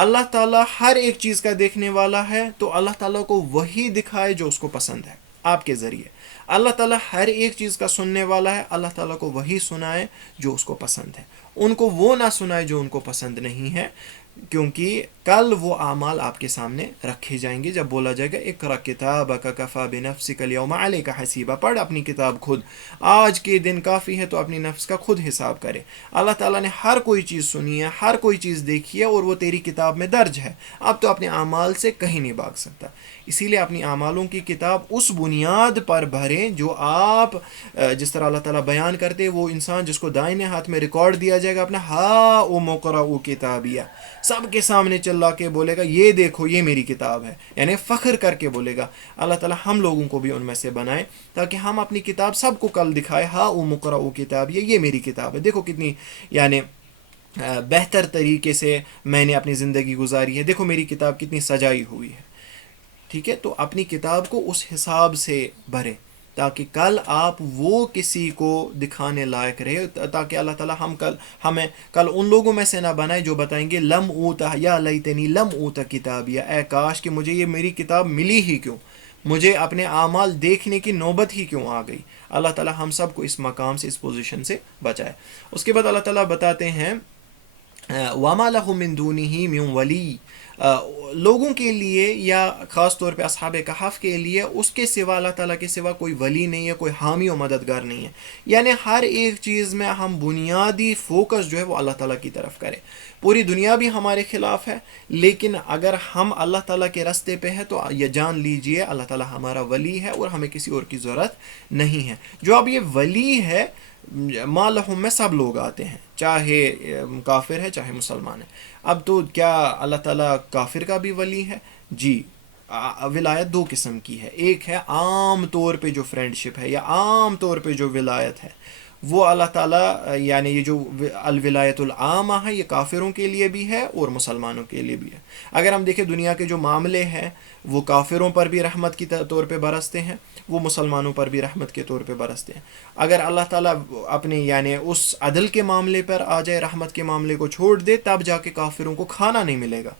اللہ تعالیٰ ہر ایک چیز کا دیکھنے والا ہے، تو اللہ تعالیٰ کو وہی دکھائے جو اس کو پسند ہے آپ کے ذریعے. اللہ تعالیٰ ہر ایک چیز کا سننے والا ہے، اللہ تعالیٰ کو وہی سنائے جو اس کو پسند ہے، ان کو وہ نہ سنائے جو ان کو پسند نہیں ہے. کیونکہ کل وہ اعمال آپ کے سامنے رکھے جائیں گے جب بولا جائے گا اقرأ کتابک کفی بنفسک اليوم علیک حسیبا، پڑھ اپنی کتاب خود، آج کے دن کافی ہے تو اپنی نفس کا خود حساب کرے۔ اللہ تعالیٰ نے ہر کوئی چیز سنی ہے، ہر کوئی چیز دیکھی ہے، اور وہ تیری کتاب میں درج ہے۔ اب تو اپنے اعمال سے کہیں نہیں بھاگ سکتا، اسی لیے اپنی اعمالوں کی کتاب اس بنیاد پر بھریں جو آپ جس طرح اللہ تعالیٰ بیان کرتے، وہ انسان جس کو دائنے ہاتھ میں ریکارڈ دیا جائے گا اپنا، ہا او مقرؤ کتابیہ، سب کے سامنے چلا کے بولے گا یہ دیکھو یہ میری کتاب ہے، یعنی فخر کر کے بولے گا۔ اللہ تعالیٰ ہم لوگوں کو بھی ان میں سے بنائے تاکہ ہم اپنی کتاب سب کو کل دکھائے، ہا او مقرؤ کتابیہ، یہ میری کتاب ہے، دیکھو کتنی یعنی بہتر طریقے سے میں نے اپنی زندگی گزاری ہے، دیکھو میری کتاب کتنی سجائی ہوئی ہے۔ ٹھیک ہے، تو اپنی کتاب کو اس حساب سے بھریں تاکہ کل آپ وہ کسی کو دکھانے لائق رہے، تاکہ اللہ تعالیٰ ہمیں کل ان لوگوں میں سے نہ بنائے جو بتائیں گے لم اوتا یا لیتنی لم اوتا کتابیہ، اے کاش کہ مجھے یہ میری کتاب ملی ہی کیوں، مجھے اپنے اعمال دیکھنے کی نوبت ہی کیوں آ گئی۔ اللہ تعالیٰ ہم سب کو اس مقام سے، اس پوزیشن سے بچائے۔ اس کے بعد اللہ تعالیٰ بتاتے ہیں وَمَا لَهُ مِن دُونِهِ مِن وَلِيٍّ، لوگوں کے لیے یا خاص طور پہ اصحاب کہف کے لیے اس کے سوا، اللہ تعالیٰ کے سوا کوئی ولی نہیں ہے، کوئی حامی و مددگار نہیں ہے۔ یعنی ہر ایک چیز میں ہم بنیادی فوکس جو ہے وہ اللہ تعالیٰ کی طرف کریں۔ پوری دنیا بھی ہمارے خلاف ہے، لیکن اگر ہم اللہ تعالیٰ کے راستے پہ ہیں تو یہ جان لیجئے اللہ تعالیٰ ہمارا ولی ہے اور ہمیں کسی اور کی ضرورت نہیں ہے۔ جو اب یہ ولی ہے، مالہم میں سب لوگ آتے ہیں، چاہے کافر ہے چاہے مسلمان ہے۔ اب تو کیا اللہ تعالیٰ کافر کا بھی ولی ہے؟ جی، ولایت دو قسم کی ہے، ایک ہے عام طور پہ جو فرینڈشپ ہے یا عام طور پہ جو ولایت ہے، وہ اللہ تعالیٰ یعنی یہ جو الولایت العامہ ہے یہ کافروں کے لیے بھی ہے اور مسلمانوں کے لیے بھی ہے۔ اگر ہم دیکھیں دنیا کے جو معاملے ہیں وہ کافروں پر بھی رحمت کی طور پہ برستے ہیں، وہ مسلمانوں پر بھی رحمت کے طور پہ برستے ہیں۔ اگر اللہ تعالیٰ اپنے یعنی اس عدل کے معاملے پر آ جائے، رحمت کے معاملے کو چھوڑ دے، تب جا کے کافروں کو کھانا نہیں ملے گا۔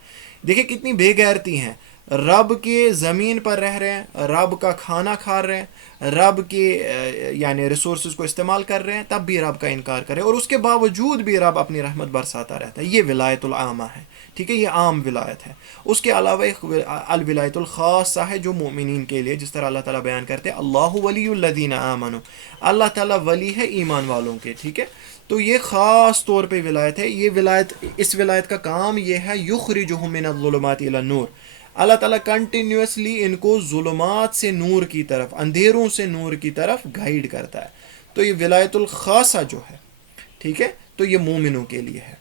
دیکھیں کتنی بے غیرتی ہیں، رب کے زمین پر رہ رہے ہیں، رب کا کھانا کھا رہے ہیں، رب کے یعنی ریسورسز کو استعمال کر رہے ہیں، تب بھی رب کا انکار کرے، اور اس کے باوجود بھی رب اپنی رحمت برساتا رہتا ہے۔ یہ ولایت العامہ ہے، ٹھیک ہے، یہ عام ولایت ہے۔ اس کے علاوہ ایک الولایت الخاصہ ہے جو مومنین کے لیے، جس طرح اللہ تعالیٰ بیان کرتے ہیں اللہ ولی الذین آمنوا، اللہ تعالیٰ ولی ہے ایمان والوں کے، ٹھیک ہے۔ تو یہ خاص طور پہ ولایت ہے، یہ ولایت، اس ولایت کا کام یہ ہے یخرجہم من الظلمات الی النور، اللہ تعالیٰ کنٹینیوسلی ان کو ظلمات سے نور کی طرف، اندھیروں سے نور کی طرف گائیڈ کرتا ہے۔ تو یہ ولایت الخاصہ جو ہے، ٹھیک ہے، تو یہ مومنوں کے لیے ہے۔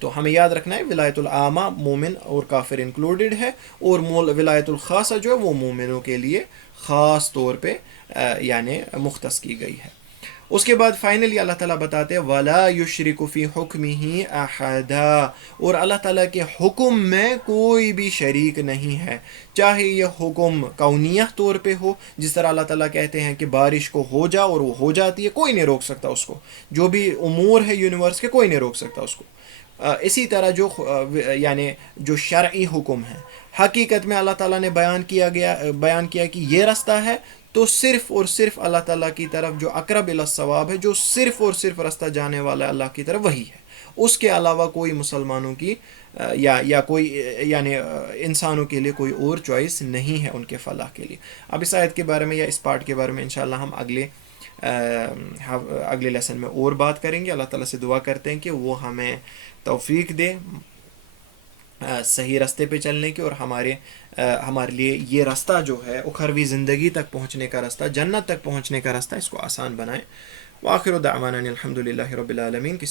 تو ہمیں یاد رکھنا ہے ولایت العامہ مومن اور کافر انکلوڈڈ ہے، اور ولایت الخاصہ جو ہے وہ مومنوں کے لیے خاص طور پہ یعنی مختص کی گئی ہے۔ اس کے بعد فائنلی اللہ تعالیٰ بتاتے ہیں وَلَا يُشْرِكُ فِي حُكْمِهِ أَحَدًا، اور اللہ تعالیٰ کے حکم میں کوئی بھی شریک نہیں ہے، چاہے یہ حکم کونیہ طور پہ ہو، جس طرح اللہ تعالیٰ کہتے ہیں کہ بارش کو ہو جا اور وہ ہو جاتی ہے، کوئی نہیں روک سکتا اس کو، جو بھی امور ہے یونیورس کے کوئی نہیں روک سکتا اس کو۔ اسی طرح جو یعنی جو شرعی حکم ہے، حقیقت میں اللہ تعالیٰ نے بیان کیا کہ یہ رستہ ہے، تو صرف اور صرف اللہ تعالیٰ کی طرف جو اقرب الی الصواب ہے، جو صرف اور صرف رستہ جانے والا ہے اللہ کی طرف، وہی ہے۔ اس کے علاوہ کوئی مسلمانوں کی یا کوئی یعنی انسانوں کے لیے کوئی اور چوائس نہیں ہے ان کے فلاح کے لیے۔ اب اس آیت کے بارے میں یا اس پارٹ کے بارے میں انشاءاللہ ہم اگلے لیسن میں اور بات کریں گے۔ اللہ تعالیٰ سے دعا کرتے ہیں کہ وہ ہمیں توفیق دے صحیح راستے پہ چلنے کی، اور ہمارے لیے یہ راستہ جو ہے اخروی زندگی تک پہنچنے کا راستہ، جنت تک پہنچنے کا راستہ، اس کو آسان بنائے۔ وآخر دعوانا الحمد للہ رب العالمین۔